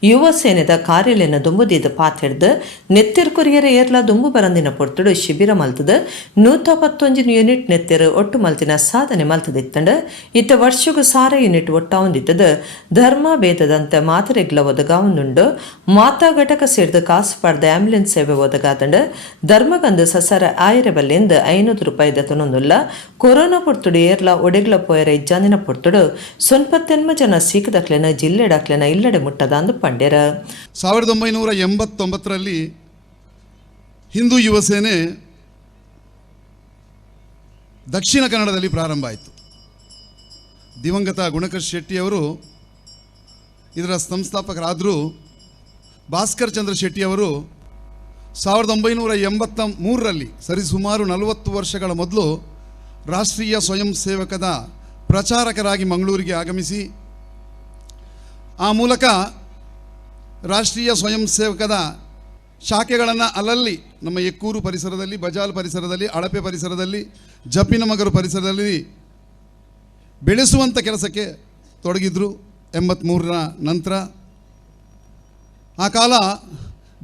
ಯುವ ಸೇನೆದ ಕಾರ್ಯಾಲಯನ ದುಂಬುದಿದ ಪಾತೆಡ್ದು ನೆತ್ತಿರ್ ಕೊರಿಯರ ಏರ್ಲ ದುಂಬು ಬರಂದಿನ ಪೊರ್ತುಡು ಶಿಬಿರ ಮಲ್ತದ 111 ಯೂನಿಟ್ ನೆತ್ತೆರು ಒಟ್ಟು ಮಲ್ತಿನ ಸಾಧನೆ ಮಲ್ತದಿತ್ತಂಡ. ಇತ್ತ ವರ್ಷಗೂ ಸಾರ ಯೂನಿಟ್ ಒಟ್ಟ ಹೊಂದಿತ್ತದ ಧರ್ಮ ಭೇದದಂತೆ ಮಾತರೆಗ್ಲ ಒದಗ ಒಂದುಂಡು. ಮಾತಾ ಘಟಕ ಸೇರಿದ ಕಾಸು ಪಡೆದ ಆಂಬ್ಯುಲೆನ್ಸ್ ಸೇವೆ ಒದಗಾದಂಡ ಧರ್ಮಗಂದು ಸಸರ ಆಯಿರಬಲ್ಲೆಂದು ₹500 ದತನೊಂದುಲ್ಲ. ಕೊರೋನಾ ಪೊರ್ತುಡು ಏರ್ಲ ಒಡೆಗ್ಲ ಪೋಯರ ಇಜ್ಜಾಂದಿನ ಪೊರ್ತುಡು 98 ಜನ ಸೀಕದಕ್ಲೆನ ಜಿಲ್ಲೆಡಕ್ಲೆನ ಇಲ್ಲಡೆ ಮುಟ್ಟದ ಅಂದು ಪಂಡ್ಯರ. 1989ರಲ್ಲಿ ಹಿಂದೂ ಯುವ ಸೇನೆ ದಕ್ಷಿಣ ಕನ್ನಡದಲ್ಲಿ ಪ್ರಾರಂಭ ಆಯಿತು. ದಿವಂಗತ ಗುಣಕರ್ ಶೆಟ್ಟಿಯವರು ಇದರ ಸಂಸ್ಥಾಪಕರಾದರೂ ಭಾಸ್ಕರ್ ಚಂದ್ರ ಶೆಟ್ಟಿಯವರು 1983ರಲ್ಲಿ ಸರಿಸುಮಾರು 40 ವರ್ಷಗಳ ಮೊದಲು ರಾಷ್ಟ್ರೀಯ ಸ್ವಯಂ ಸೇವಕದ ಪ್ರಚಾರಕರಾಗಿ ಮಂಗಳೂರಿಗೆ ಆಗಮಿಸಿ ಆ ಮೂಲಕ ರಾಷ್ಟ್ರೀಯ ಸ್ವಯಂ ಸೇವಕದ ಶಾಖೆಗಳನ್ನು ಅಲ್ಲಲ್ಲಿ ನಮ್ಮ ಎಕ್ಕೂರು ಪರಿಸರದಲ್ಲಿ, ಬಜಾಲ್ ಪರಿಸರದಲ್ಲಿ, ಅಳಪೆ ಪರಿಸರದಲ್ಲಿ, ಜಪ್ಪಿನಮಗರು ಪರಿಸರದಲ್ಲಿ ಬೆಳೆಸುವಂಥ ಕೆಲಸಕ್ಕೆ ತೊಡಗಿದ್ರು. 83ರ ನಂತರ ಆ ಕಾಲ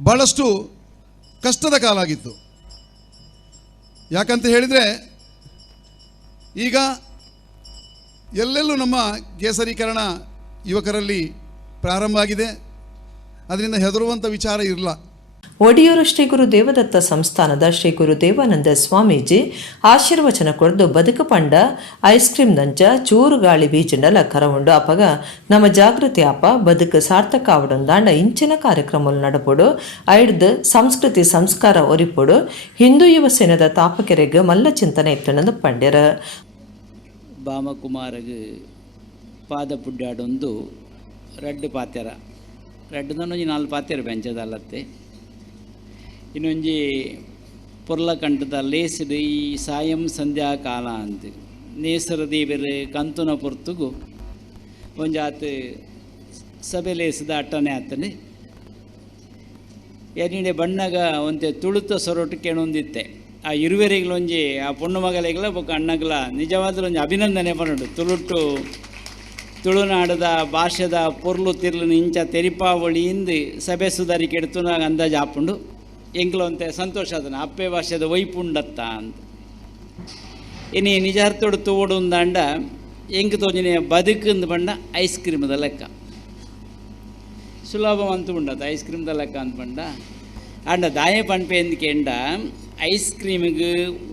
ಭಾಳಷ್ಟು ಕಷ್ಟದ ಕಾಲ ಆಗಿತ್ತು. ಯಾಕಂತ ಹೇಳಿದರೆ ಈಗ ಎಲ್ಲೆಲ್ಲೂ ನಮ್ಮ ಕೇಸರೀಕರಣ ಯುವಕರಲ್ಲಿ ಪ್ರಾರಂಭ ಆಗಿದೆ. ಅದರಿಂದ ಹೆದರುವಂಥ ವಿಚಾರ ಇರಲ್ಲ. ಒಡಿಯೂರು ಶ್ರೀ ಗುರು ದೇವದತ್ತ ಸಂಸ್ಥಾನದ ಶ್ರೀ ಗುರು ದೇವಾನಂದ ಸ್ವಾಮೀಜಿ ಆಶೀರ್ವಚನ ಕೊಡ್ದು ಬದುಕು ಪಂಡ ಐಸ್ ಕ್ರೀಮ್ ದಂಚ ಚೂರು ಗಾಳಿ ಬೀಜಂಡಲ ಕರವುಂಡು ಅಪಗ ನಮ್ಮ ಜಾಗೃತಿ ಅಪ ಬದುಕು ಸಾರ್ಥಕ ಆವಡೊಂದಾಂಡ ಇಂಚಿನ ಕಾರ್ಯಕ್ರಮ ನಡಪೊಡು ಐಡ್ದು ಸಂಸ್ಕೃತಿ ಸಂಸ್ಕಾರ ಒರಿಪೊಡು ಹಿಂದೂ ಯುವ ಸೇನೆದ ತಾಪಕೆರೆಗೆ ಮಲ್ಲ ಚಿಂತನೆ ಇತ್ತನದು ಪಂಡ್ಯರ. ಬಾಮಕುಮಾರಗೆ ಪಾದ ಪುಡ್ಡಾಡೊಂದು ರಡ್ಡು ಪಾತ್ಯರ ರಡ್ಡುದೊಂದು 4 ಪಾತ್ಯರ ಬೆಂಚದಲ್ಲತ್ತೆ ಇನ್ನೊಂಜಿ ಪೊರ್ಲ ಕಂಠದ ಲೇಸಿಡ್ ಈ ಸಾಯಂ ಸಂಧ್ಯಾ ಕಾಲ ಅಂತ ನೇಸರ ದೇವರ ಕಂತುನ ಪೊರ್ತುಗು ಒಂಜಾತ್ ಸಭೆ ಲೇಸಿದ ಅಟ್ಟನೆ ಆತನೆ ಎನ್ನಿಡೆ ಬಣ್ಣಗ ಒಂತೆ ತುಳುತ ಸೊರೊಟ್ಟು ಕೇಳೊಂದಿತ್ತೆ ಆ ಇರುವೆರಿಗಳೊಂಜಿ ಆ ಪೊಣ್ಣು ಮಗಲಿಗಳ ಬೊಕ್ಕ ಅಣ್ಣಗಳ ನಿಜವಾದ ಅಭಿನಂದನೆ ಪನ್ನಡು ತುಳುನಾಡದ ಭಾಷೆದ ಪೊರ್ಲು ತಿರ್ಲು ಇಂಚ ತೆರಿಪಾವಳಿಯಿಂದ ಸಭೆ ಸುಧಾರಿ ಕೆಡ್ತು ಅಂದಾಜು ಹಾಪುಂಡು ಎಂಕ್ಲೊಂತೆ ಸಂತೋಷ ಅದನ್ನ ಅಪ್ಪೆ ಭಾಷೆದ ವೈಪುಂಡತ್ತ ಅಂತ ಇನ್ನು ನಿಜಾರ್ಥೋಡು ತೋಡು ಅಂದಾಂಡ ಎಂಕ್ ತೋಜಿನ ಬದುಕಂದು ಬಣ್ಣ ಐಸ್ ಕ್ರೀಮದ ಲೆಕ್ಕ ಸುಲಭವಂತ ಉಂಡದು ಐಸ್ ಕ್ರೀಮ್ದ ಲೆಕ್ಕ ಅಂತ ಪಂಡ ಅಂಡ ದಾಯ ಪಂಪೆ ಎಂದ್ಕೆಂಡ ಐಸ್ ಕ್ರೀಮಿಗೆ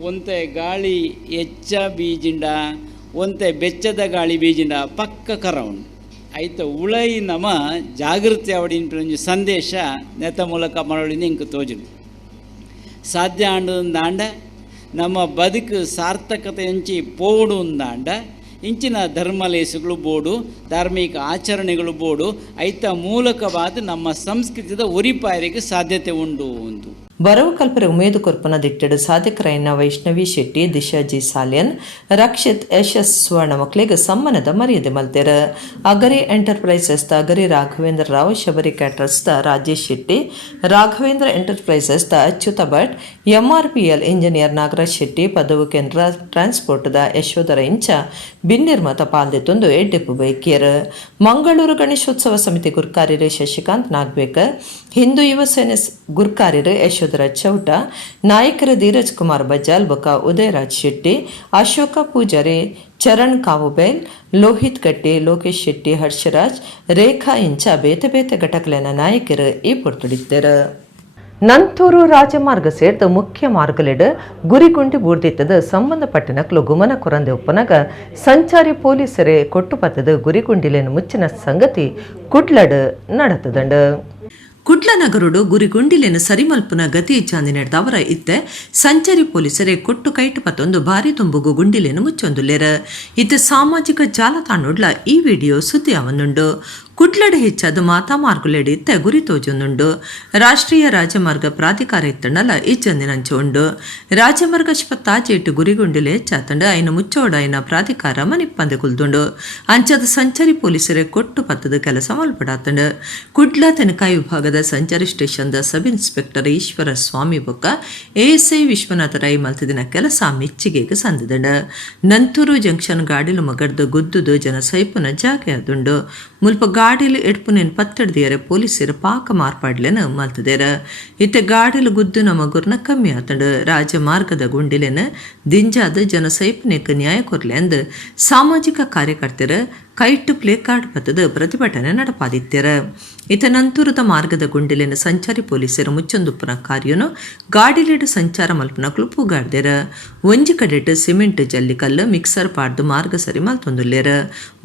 ಒಂತೆ ಗಾಳಿ ಹೆಚ್ಚ ಬೀಜಿಂಡ ಒಂತೆ ಬೆಚ್ಚದ ಗಾಳಿ ಬೀಜಿಂಡ ಪಕ್ಕ ಕರ ಉಂಡು ಐತ ಉಳೈ ನಮ ಜಾಗೃತಿ ಅವಡಿನ ಒಂಜಿ ಸಂದೇಶ ನೆತ ಮೂಲಕ ಮರಳಿನ ಇಂಕ ತೋಜುಡು ಸಾಧ್ಯ ಆಂಡ ನಮ್ಮ ಬದುಕು ಸಾರ್ಥಕತೆ ಹಂಚಿ ಪೋಡು ಅಂದಾಂಡ ಇಂಚಿನ ಧರ್ಮಲೇಸುಗಳು ಬೋಡು ಧಾರ್ಮಿಕ ಆಚರಣೆಗಳು ಬೋಡು ಐತ ಮೂಲಕವಾದ ನಮ್ಮ ಸಂಸ್ಕೃತಿದ ಒರಿಪಾಯರಿಗೆ ಸಾಧ್ಯತೆ ಉಂಡು ಒಂದು ಬರವು ಕಲ್ಪರೆ ಉಮೇದು ಕೊರ್ಪನ ದಿಟ್ಟೆಡು ಸಾಧಕರಾಯನ ವೈಷ್ಣವಿ ಶೆಟ್ಟಿ ದಿಶಾಜಿ ಸಾಲ್ಯನ್ ರಕ್ಷಿತ್ ಯಶಸ್ ಸುವರ್ಣ ಮಕ್ಕಳಿಗೆ ಸಮ್ಮಾನದ ಮರ್ಯಾದೆ ಮಲ್ತೆರ ಅಗರಿ ಎಂಟರ್ಪ್ರೈಸಸ್ ದ ಅಗರಿ ರಾಘವೇಂದ್ರ ರಾವ್ ಶಬರಿ ಕ್ಯಾಟರ್ಸ್ ದ ರಾಜೇಶ್ ಶೆಟ್ಟಿ ರಾಘವೇಂದ್ರ ಎಂಟರ್ಪ್ರೈಸಸ್ ದ Achyuta Bhat MRPL engineer Nagaraj Shetty Padavu Kendra transport the Yashodhara ಇಂಚ ಬಿನ್ನಿರ್ಮತ ಪಾಲ್ದೆತ್ತೊಂದು ಎಡ್ಡೆಪ್ಪು ಬೈಕಿಯರ್ ಮಂಗಳೂರು ಗಣೇಶೋತ್ಸವ ಸಮಿತಿ ಗುರ್ಕಾರ್ಯರು ಶಶಿಕಾಂತ್ ನಾಗ್ಬೇಕರ್ ಹಿಂದೂ ಯುವ ಸೇನೆ ಗುರ್ಕಾರ್ಯರು ಯಶೋಧರ ಚೌಟ ನಾಯಕರ ಧೀರಜ್ ಕುಮಾರ್ ಬಜಾಲ್ ಬೊಕ ಉದಯರಾಜ್ ಶೆಟ್ಟಿ ಅಶೋಕ ಪೂಜಾರಿ ಚರಣ್ ಕಾವುಬೇಲ್ ಲೋಹಿತ್ ಗಟ್ಟಿ ಲೋಕೇಶ್ ಶೆಟ್ಟಿ ಹರ್ಷರಾಜ್ ರೇಖಾ ಇಂಚ ಬೇತೆ ಬೇತೆ ಘಟಕಲಿನ ನಾಯಕರು ಈ ಪೊರ್ತುಡಿದ್ದರು ನಂತೂರು ರಾಜಮಾರ್ಗ ಸೇರಿದ ಮುಖ್ಯ ಮಾರ್ಗಲೆಡ್ ಗುರಿಗುಂಡಿ ಬೂರ್ದಿತ್ತದ ಸಂಬಂಧಪಟ್ಟನಕ್ಲು ಗುಮನ ಕೊರಂದೆ ಉಪ್ಪನಾಗ ಸಂಚಾರಿ ಪೊಲೀಸರೇ ಕೊಟ್ಟುಪತ್ತದ ಗುರಿಗುಂಡಿಲೇನು ಮುಚ್ಚಿನ ಸಂಗತಿ ಕುಡ್ಲಡ್ ನಡತದಂಡ ಕುಡ್ಲನಗರುಡು ಗುರಿಗುಂಡಿಲೇನು ಸರಿಮಲ್ಪುನ ಗತಿ ಚಾಂದಿ ನಡೆದವರ ಇತ್ತೆ ಸಂಚಾರಿ ಪೊಲೀಸರೇ ಕೊಟ್ಟು ಕೈಟು ಪತ್ತೊಂದು ಭಾರಿ ತುಂಬುಗು ಗುಂಡಿಲೇನು ಮುಚ್ಚೊಂದುಲ್ಲೇರ ಇತ್ತೆ ಸಾಮಾಜಿಕ ಜಾಲತಾಣೋಡ್ಲ ಈ ವಿಡಿಯೋ ಸುದ್ದಿ ಅವನುಂಡು ಕುಡ್ಲಡ್ ಹೆಚ್ಚಾದ ಮಾತಾ ಮಾರ್ಗುಲೆಡ್ ಇತ್ತೆ ಗುರಿ ತೋಜೊಂದುಂಡು ರಾಷ್ಟ್ರೀಯ ರಾಜಮಾರ್ಗ ಪ್ರಾಧಿಕಾರ ಇತ್ತಂಡಲ ಇಜ್ಜಂದಿನಂಚು ಉಂಡು ರಾಜಮಾರ್ಗ ತಾಜೆಟ್ಟು ಗುರಿಗುಂಡಿಲೆ ಹೆಚ್ಚಾತಂಡ ಐನ ಮುಚ್ಚೋಡ ಐನ ಪ್ರಾಧಿಕಾರ ಮನಿಪ್ಪಂದೆ ಕುಲ್ದುಂಡು ಅಂಚದ ಸಂಚಾರಿ ಪೊಲೀಸರೇ ಕೊಟ್ಟು ಪತ್ತದ ಕೆಲಸ ಮಲ್ಪಡಾತಂಡು ಕುಡ್ಲ ತನಿಖಾ ವಿಭಾಗದ ಸಂಚಾರಿ ಸ್ಟೇಷನ್ದ ಸಬ್ ಇನ್ಸ್ಪೆಕ್ಟರ್ ಈಶ್ವರ ಸ್ವಾಮಿ ಬೊಕ್ಕ ಎಎಸ್ಐ ವಿಶ್ವನಾಥ ರೈ ಮಲ್ತಿದಿನ ಕೆಲಸ ಮೆಚ್ಚಿಗೆಗೆ ಸಂದಿದಂಡ ನಂತೂರು ಜಂಕ್ಷನ್ ಗಾಡಿಲು ಮಗಡ್ದು ಗುದ್ದುದು ಜನ ಸೈಪುನ ಜಾಗೆ ಆದುಂಡು ಮುಲ್ಪ ಗಾಡಿಲು ಎಡ್ಪುನೇನು ಪತ್ತಡ್ದಿಯರೆ ಪೊಲೀಸರು ಪಾಕ ಮಾರ್ಪಾಡ್ಲೆನ ಮಲ್ತದೇರ ಇತ್ತೆ ಗಾಡಿಲು ಗುದ್ದು ನಮ್ಮ ಗುರ್ನ ಕಮ್ಮಿ ಆತಂಡು ರಾಜಮಾರ್ಗದ ಗುಂಡಿಲೆನ ದಿಂಜಾದ ಜನ ಸೈಪುನೇಕ ನ್ಯಾಯ ಕೊರ್ಲೆ ಅಂದು ಸಾಮಾಜಿಕ ಕಾರ್ಯಕರ್ತರ ಕೈಟ್ಟು ಪ್ಲೇ ಕಾರ್ಡ್ ಪತ್ತದ ಪ್ರತಿಭಟನೆ ನಡಪಾದಿತ್ಯರ ಇತ ನಂತೂರದ ಮಾರ್ಗದ ಗುಂಡಿಲಿನ ಸಂಚಾರಿ ಪೊಲೀಸರು ಮುಚ್ಚೊಂದುಪ್ಪನ ಕಾರ್ಯನು ಗಾಡಿಲಿಡು ಸಂಚಾರ ಮಲ್ಪನ ಕ್ಲುಪ್ಪುಗಾಡ್ದೇರ ಒಂಜಿ ಕಡೆಟ್ ಸಿಮೆಂಟ್ ಜಲ್ಲಿಕಲ್ಲು ಮಿಕ್ಸರ್ ಪಾಡ್ದು ಮಾರ್ಗ ಸರಿ ಮಲ್ತೊಂದುಲ್ಲೇರ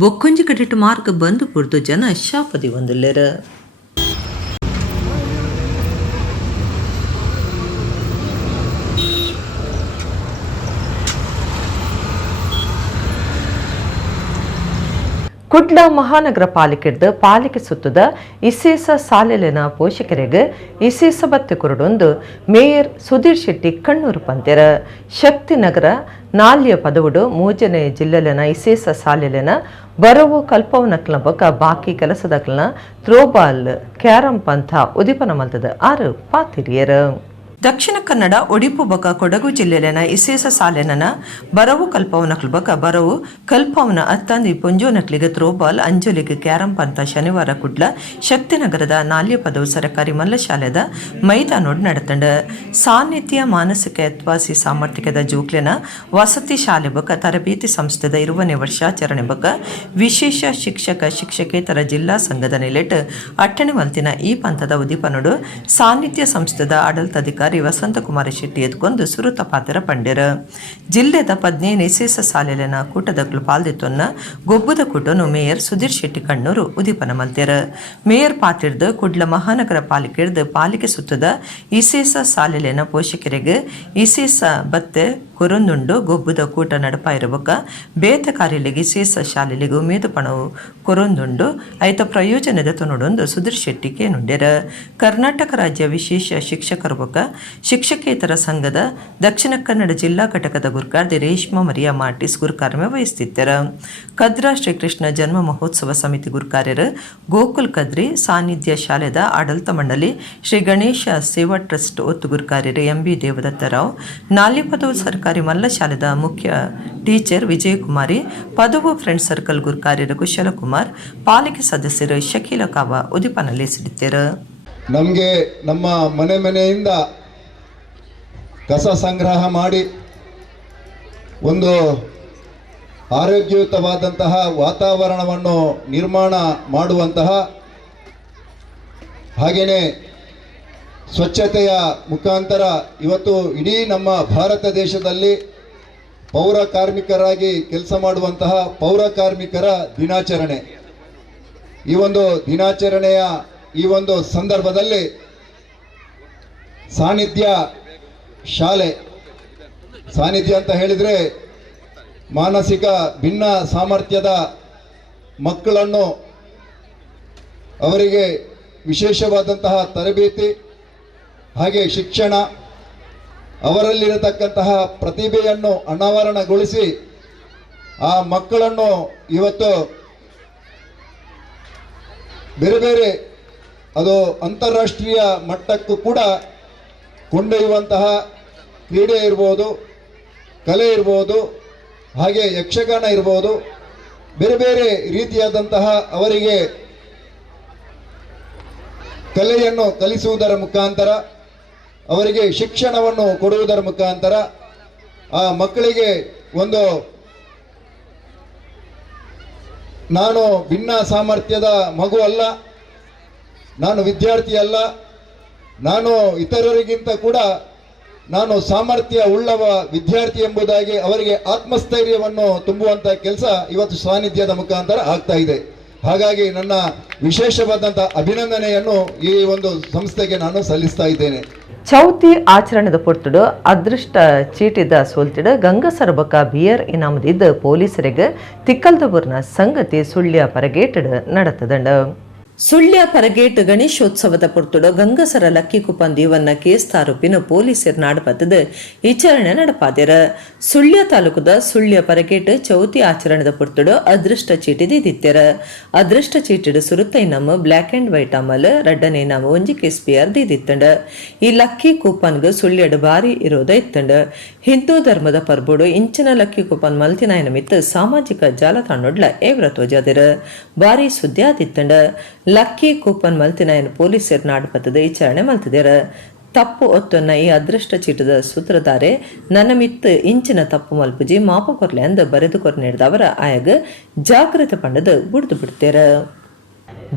ಬೊಕ್ಕೊಂಜಿ ಕಡೆಟ್ ಮಾರ್ಗ ಬಂದು ಕುಡ್ದು ಜನ ಶಾಪದಿ ಒಂದುಲ್ಲೇರ ಕುಡ್ಲ ಮಹಾನಗರ ಪಾಲಿಕೆಡ್ದು ಪಾಲಿಕೆ ಸುತ್ತದ ಇಸೇಸ ಸಾಲೆಲಿನ ಪೋಷಕರಿಗೆ ಇಸೇಸ ಬತ್ತೆ ಕುರುಡೊಂದು ಮೇಯರ್ ಸುಧೀರ್ ಶೆಟ್ಟಿ ಕಣ್ಣೂರು ಪಂತೆರ ಶಕ್ತಿನಗರ ನಾಲ್ಯ ಪದವುಡು ಮೂಜನೆ ಜಿಲ್ಲೆಲಿನ ಇಸೇಸ ಸಾಲೆಲಿನ ಬರವು ಕಲ್ಪವನಕ್ಲ ಬೊಕ ಬಾಕಿ ಕೆಲಸದಕ್ಲನ ಥ್ರೋಬಾಲ್ ಕ್ಯಾರಂ ಪಂಥ ಉದಿಪನ ಮಲ್ತದ ಆರು ಪಾತಿರಿಯರು ದಕ್ಷಿಣ ಕನ್ನಡ ಒಡಿಪು ಬೊಕ ಕೊಡಗು ಜಿಲ್ಲೆಲಿನ ಇಸೇಸ ಸಾಲೆನನ ಬರವು ಕಲ್ಪವನಕ್ಲು ಬೊಕ ಬರವು ಕಲ್ಪವನ ಅತ್ತಂದಿ ಪೊಂಜೋನಕ್ಲಿಗೆ ಥ್ರೋಬಾಲ್ ಅಂಜಲಿಗೆ ಕ್ಯಾರಂ ಪಂಥ ಶನಿವಾರ ಕುಡ್ಲ ಶಕ್ತಿನಗರದ ನಾಲ್ಯ ಪದವು ಸರಕಾರಿ ಮಲ್ಲ ಶಾಲೆದ ಮೈದಾನೋಡ್ ನಡತಂಡ ಸಾನ್ನಿಧ್ಯ ಮಾನಸಿಕ ಯತ್ವಾಸಿ ಸಾಮರ್ಥ್ಯದ ಜೂಕ್ಲೆನ ವಸತಿ ಶಾಲೆ ಬೊಕ ತರಬೇತಿ ಸಂಸ್ಥೆದ 20ನೇ ವರ್ಷಾಚರಣೆ ಬೊಕ ವಿಶೇಷ ಶಿಕ್ಷಕ ಶಿಕ್ಷಕೇತರ ಜಿಲ್ಲಾ ಸಂಘದ ನಿಲೆಟ್ 8ನೇ ವಂತಿನ ಈ ಪಂಥದ ಉದಿಪನೋಡು ಸಾನ್ನಿಧ್ಯ ಸಂಸ್ಥೆದ ಆಡಳಿತಾಧಿಕಾರಿ ವಸಂತಕುಮಾರ ಶೆಟ್ಟಿ ಎದ್ಕೊಂಡು ಸುರುತ ಪಾತ್ರ ಪಂಡ್ಯರ ಜಿಲ್ಲೆದ 15 ಇಸೇಸ ಸಾಲೆಲಿನ ಕೂಟದಕ್ಲು ಪಾಲ್ದಿತ್ತೊನ್ನ ಗೊಬ್ಬುದ ಕೂಟನು ಮೇಯರ್ ಸುಧೀರ್ ಶೆಟ್ಟಿ ಕಣ್ಣೂರು ಉದಿಪನ ಮಲ್ತ್ಯರ ಮೇಯರ್ ಪಾತಿರ್ದು ಕುಡ್ಲ ಮಹಾನಗರ ಪಾಲಿಕೆಡ್ದು ಪಾಲಿಕೆ ಸುತ್ತದ ಇಸೇಸ ಸಾಲೆಲಿನ ಪೋಷಕರಿಗೆ ಇಸೇಸ ಬತ್ತೆ ಕೊರೊಂದುಂಡು ಗೊಬ್ಬುದ ಕೂಟ ನಡಪ ಇರಬೊಕ ಬೇತ ಕಾರ್ಯಲಿಗೆ ಇಸೇಸ ಶಾಲೆಲಿಗೆ ಉಮೇದು ಪಣವು ಕೊರೊಂದುಂಡು ಐತ ಪ್ರಯೋಜನದ ತೊನೊಡೊಂದು ಸುಧೀರ್ ಶೆಟ್ಟಿ ಕೇನುಂಡ್ಯರ ಕರ್ನಾಟಕ ರಾಜ್ಯ ವಿಶೇಷ ಶಿಕ್ಷಕರ ಬೊಕ ಶಿಕ್ಷಕೇತರ ಸಂಘದ ದಕ್ಷಿಣ ಕನ್ನಡ ಜಿಲ್ಲಾ ಘಟಕದ ಗುರ್ಕಾರ್ದೆ ರೇಷ್ಮಾ ಮರಿಯಾ ಮಾರ್ಟಿಸ್ ಗುರ್ಕಾರ್ಮೆ ವಹಿಸ್ತಿದ್ದರ ಕದ್ರಾ ಶ್ರೀಕೃಷ್ಣ ಜನ್ಮ ಮಹೋತ್ಸವ ಸಮಿತಿ ಗುರ್ಕಾರ್ಯರು ಗೋಕುಲ್ ಕದ್ರಿ ಸಾನ್ನಿಧ್ಯ ಶಾಲೆದ ಆಡಳಿತ ಮಂಡಳಿ ಶ್ರೀ ಗಣೇಶ ಸೇವಾ ಟ್ರಸ್ಟ್ ಒತ್ತು ಗುರ್ಕಾರ್ಯರು ಎಂಬಿ ದೇವದತ್ತರಾವ್ ನಾಲ್ಯ ಪದವು ಸರ್ಕಾರಿ ಮಲ್ಲ ಶಾಲೆದ ಮುಖ್ಯ ಟೀಚರ್ ವಿಜಯಕುಮಾರಿ ಪದವು ಫ್ರೆಂಡ್ ಸರ್ಕಲ್ ಗುರ್ಕಾರ್ಯರು ಕುಶಲಕುಮಾರ್ ಪಾಲಿಕೆ ಸದಸ್ಯರು ಶಕೀಲ ಕಾವ ಉದಿಪನಲ್ಲಿ ಸಿಡಿದ್ದರು ನಮಗೆ ನಮ್ಮ ಮನೆಯಿಂದ ಕಸ ಸಂಗ್ರಹ ಮಾಡಿ ಒಂದು ಆರೋಗ್ಯಯುತವಾದಂತಹ ವಾತಾವರಣವನ್ನು ನಿರ್ಮಾಣ ಮಾಡುವಂತಹ ಹಾಗೆಯೇ ಸ್ವಚ್ಛತೆಯ ಮುಖಾಂತರ ಇವತ್ತು ಇಡೀ ನಮ್ಮ ಭಾರತ ದೇಶದಲ್ಲಿ ಪೌರ ಕಾರ್ಮಿಕರಾಗಿ ಕೆಲಸ ಮಾಡುವಂತಹ ಪೌರ ಕಾರ್ಮಿಕರ ದಿನಾಚರಣೆ. ಈ ಒಂದು ದಿನಾಚರಣೆಯ ಈ ಒಂದು ಸಂದರ್ಭದಲ್ಲಿ ಸಾನ್ನಿಧ್ಯ ಶಾಲೆ, ಸಾನ್ನಿಧ್ಯ ಅಂತ ಹೇಳಿದರೆ ಮಾನಸಿಕ ಭಿನ್ನ ಸಾಮರ್ಥ್ಯದ ಮಕ್ಕಳನ್ನು ಅವರಿಗೆ ವಿಶೇಷವಾದಂತಹ ತರಬೇತಿ ಹಾಗೆ ಶಿಕ್ಷಣ, ಅವರಲ್ಲಿರತಕ್ಕಂತಹ ಪ್ರತಿಭೆಯನ್ನು ಅನಾವರಣಗೊಳಿಸಿ ಆ ಮಕ್ಕಳನ್ನು ಇವತ್ತು ಬೇರೆ ಬೇರೆ ಅದು ಅಂತಾರಾಷ್ಟ್ರೀಯ ಮಟ್ಟಕ್ಕೂ ಕೂಡ ಕೊಂಡೊಯ್ಯುವಂತಹ ಕ್ರೀಡೆ ಇರ್ಬೋದು, ಕಲೆ ಇರ್ಬೋದು, ಹಾಗೆ ಯಕ್ಷಗಾನ ಇರ್ಬೋದು, ಬೇರೆ ಬೇರೆ ರೀತಿಯಾದಂತಹ ಅವರಿಗೆ ಕಲೆಯನ್ನು ಕಲಿಸುವುದರ ಮುಖಾಂತರ, ಅವರಿಗೆ ಶಿಕ್ಷಣವನ್ನು ಕೊಡುವುದರ ಮುಖಾಂತರ ಆ ಮಕ್ಕಳಿಗೆ ಒಂದು ನಾನು ಭಿನ್ನ ಸಾಮರ್ಥ್ಯದ ಮಗು ಅಲ್ಲ, ನಾನು ವಿದ್ಯಾರ್ಥಿ ಅಲ್ಲ, ನಾನು ಇತರರಿಗಿಂತ ಕೂಡ ನಾನು ಸಾಮರ್ಥ್ಯ ಉಳ್ಳವ ವಿದ್ಯಾರ್ಥಿ ಎಂಬುದಾಗಿ ಅವರಿಗೆ ಆತ್ಮಸ್ಥೈರ್ಯವನ್ನು ತುಂಬುವಂಥ ಕೆಲಸ ಇವತ್ತು ಸಾನ್ನಿಧ್ಯದ ಮುಖಾಂತರ ಆಗ್ತಾ ಇದೆ. ಹಾಗಾಗಿ ನನ್ನ ವಿಶೇಷವಾದಂಥ ಅಭಿನಂದನೆಯನ್ನು ಈ ಒಂದು ಸಂಸ್ಥೆಗೆ ನಾನು ಸಲ್ಲಿಸ್ತಾ ಇದ್ದೇನೆ. ಚೌತಿ ಆಚರಣೆದ ಪೊರ್ತುಡು ಅದೃಷ್ಟ ಚೀಟಿದ ಸೋಲ್ತಿಡು ಗಂಗಸರ ಬೊಕ್ಕ ಬಿಯರ್ ಇನಾಮದಿದ್ದ ಪೊಲೀಸರಿಗೆ ತಿಕ್ಕಲ್ದಬೂರ್ನ ಸಂಗತಿ ಸುಳ್ಯ ಪರಗೇಟಡು ನಡತದಂಡ. ಸುಳ್ಯ ಪರಗೇಟ್ ಗಣೇಶೋತ್ಸವದ ಪೊರ್ತುಡು ಗಂಗಸರ ಲಕ್ಕಿ ಕುಪನ್ ದೀವನ್ನ ಕೇಸ್ತಾರೋಪಿನ ಪೊಲೀಸರು ನಾಡಪತ್ತದ ವಿಚಾರಣೆ ನಡಪಾದ್ಯರ. ಸುಳ್ಯ ತಾಲೂಕದ ಸುಳ್ಯ ಪರಗೇಟ್ ಚೌತಿ ಆಚರಣೆದ ಪೊರ್ತುಡು ಅದೃಷ್ಟ ಚೀಟಿ ದಿತ್ಯರ. ಅದೃಷ್ಟ ಚೀಟಿಡು ಸುರುತ್ತೈ ನಮ್ಮ ಬ್ಲ್ಯಾಕ್ ಅಂಡ್ ವೈಟ್ ಅಮಲ್ ರಡ್ಡನೇ ನಮ್ಮ ಒಂಜಿ ಕೆಸ್ಪಿಯರ್ ದಿತ್ತಂಡ. ಈ ಲಕ್ಕಿ ಕೂಪನ್ಗೆ ಸುಳ್ಯಡು ಬಾರಿ ಇರೋದ ಇತ್ತಂಡ. ಹಿಂದೂ ಧರ್ಮದ ಪರ್ಬೋಡು ಇಂಚಿನ ಲಕ್ಕಿ ಕೂಪನ್ ಮಲ್ತಿನಾಯನ ಮಿತ್ತ ಸಾಮಾಜಿಕ ಜಾಲತಾಣೊಡ್ಲ ಏವ್ರ ತೋಜಾದಿರ ಬಾರಿ ಸುದ್ದಿ ಆದಿತ್ತಂಡ. ಲಕ್ಕಿ ಕೂಪನ್ ಮಲ್ತಿನಾಯನ ಪೊಲೀಸರು ನಾಡಪತ್ತದ ವಿಚಾರಣೆ ಮಲ್ತಿದ್ಯಾರ. ತಪ್ಪು ಒತ್ತೊನ್ನ ಈ ಅದೃಷ್ಟ ಚೀಟದ ಸೂತ್ರಧಾರೆ ನನ್ನ ಮಿತ್ ಇಂಚಿನ ತಪ್ಪು ಮಲ್ಪುಜಿ ಮಾಪ ಕೊರ್ಲೆ ಅಂದ ಬರೆದು ಕೊರ್ ನೀಡಿದವರ ಆಯಾಗ ಜಾಗೃತ ಪಂಡದ ಬುಡ್ದು ಬಿಡ್ತೇರ.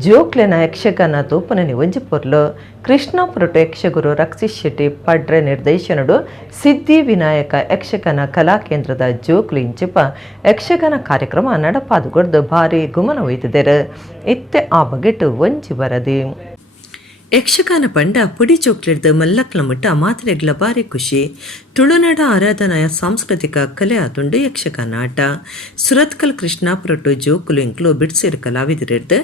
ಜೋಕ್ಲೆನ ಯಕ್ಷಗಾನ ತೂಪನನಿ ಒಂಜಿಪುರ್ಲು ಕೃಷ್ಣಾಪುರಟು ಯಕ್ಷಗುರು ರಕ್ಷಿತ್ ಶೆಟ್ಟಿ ಪಡ್ರೆ ನಿರ್ದೇಶನಡು ಸಿದ್ಧಿ ವಿನಾಯಕ ಯಕ್ಷಗಾನ ಕಲಾಕೇಂದ್ರದ ಜೋಕ್ಲು ಇಂಚಿಪ ಯಕ್ಷಗಾನ ಕಾರ್ಯಕ್ರಮ ನಡಪಾದುಗೊಡ್ದು ಭಾರಿ ಗುಮನ ಒಯ್ದಿದ್ದಾರೆ. ಇತ್ತೆ ಆ ಬಗೆಟ್ಟು ಒಂಜಿ ಬರದಿ. ಯಕ್ಷಗಾನ ಪಂಡ ಪುಡಿ ಚೋಕ್ಲಿಡ್ದು ಮಲ್ಲಕ್ಲ ಮುಟ್ಟ ಮಾತ್ರೆಗ್ಲ ಬಾರಿ ಖುಷಿ. ತುಳುನಾಡ ಆರಾಧನೆಯ ಸಾಂಸ್ಕೃತಿಕ ಕಲೆ ಆತುಂಡು ಯಕ್ಷಗಾನ ಆಟ. ಸುರತ್ಕಲ್ ಕೃಷ್ಣಾಪುರಟ್ಟು ಜೋಕುಲು ಇಂಕ್ಲು ಬಿಡ್ಸಿರು ಕಲಾವಿದರಿಡ್ದು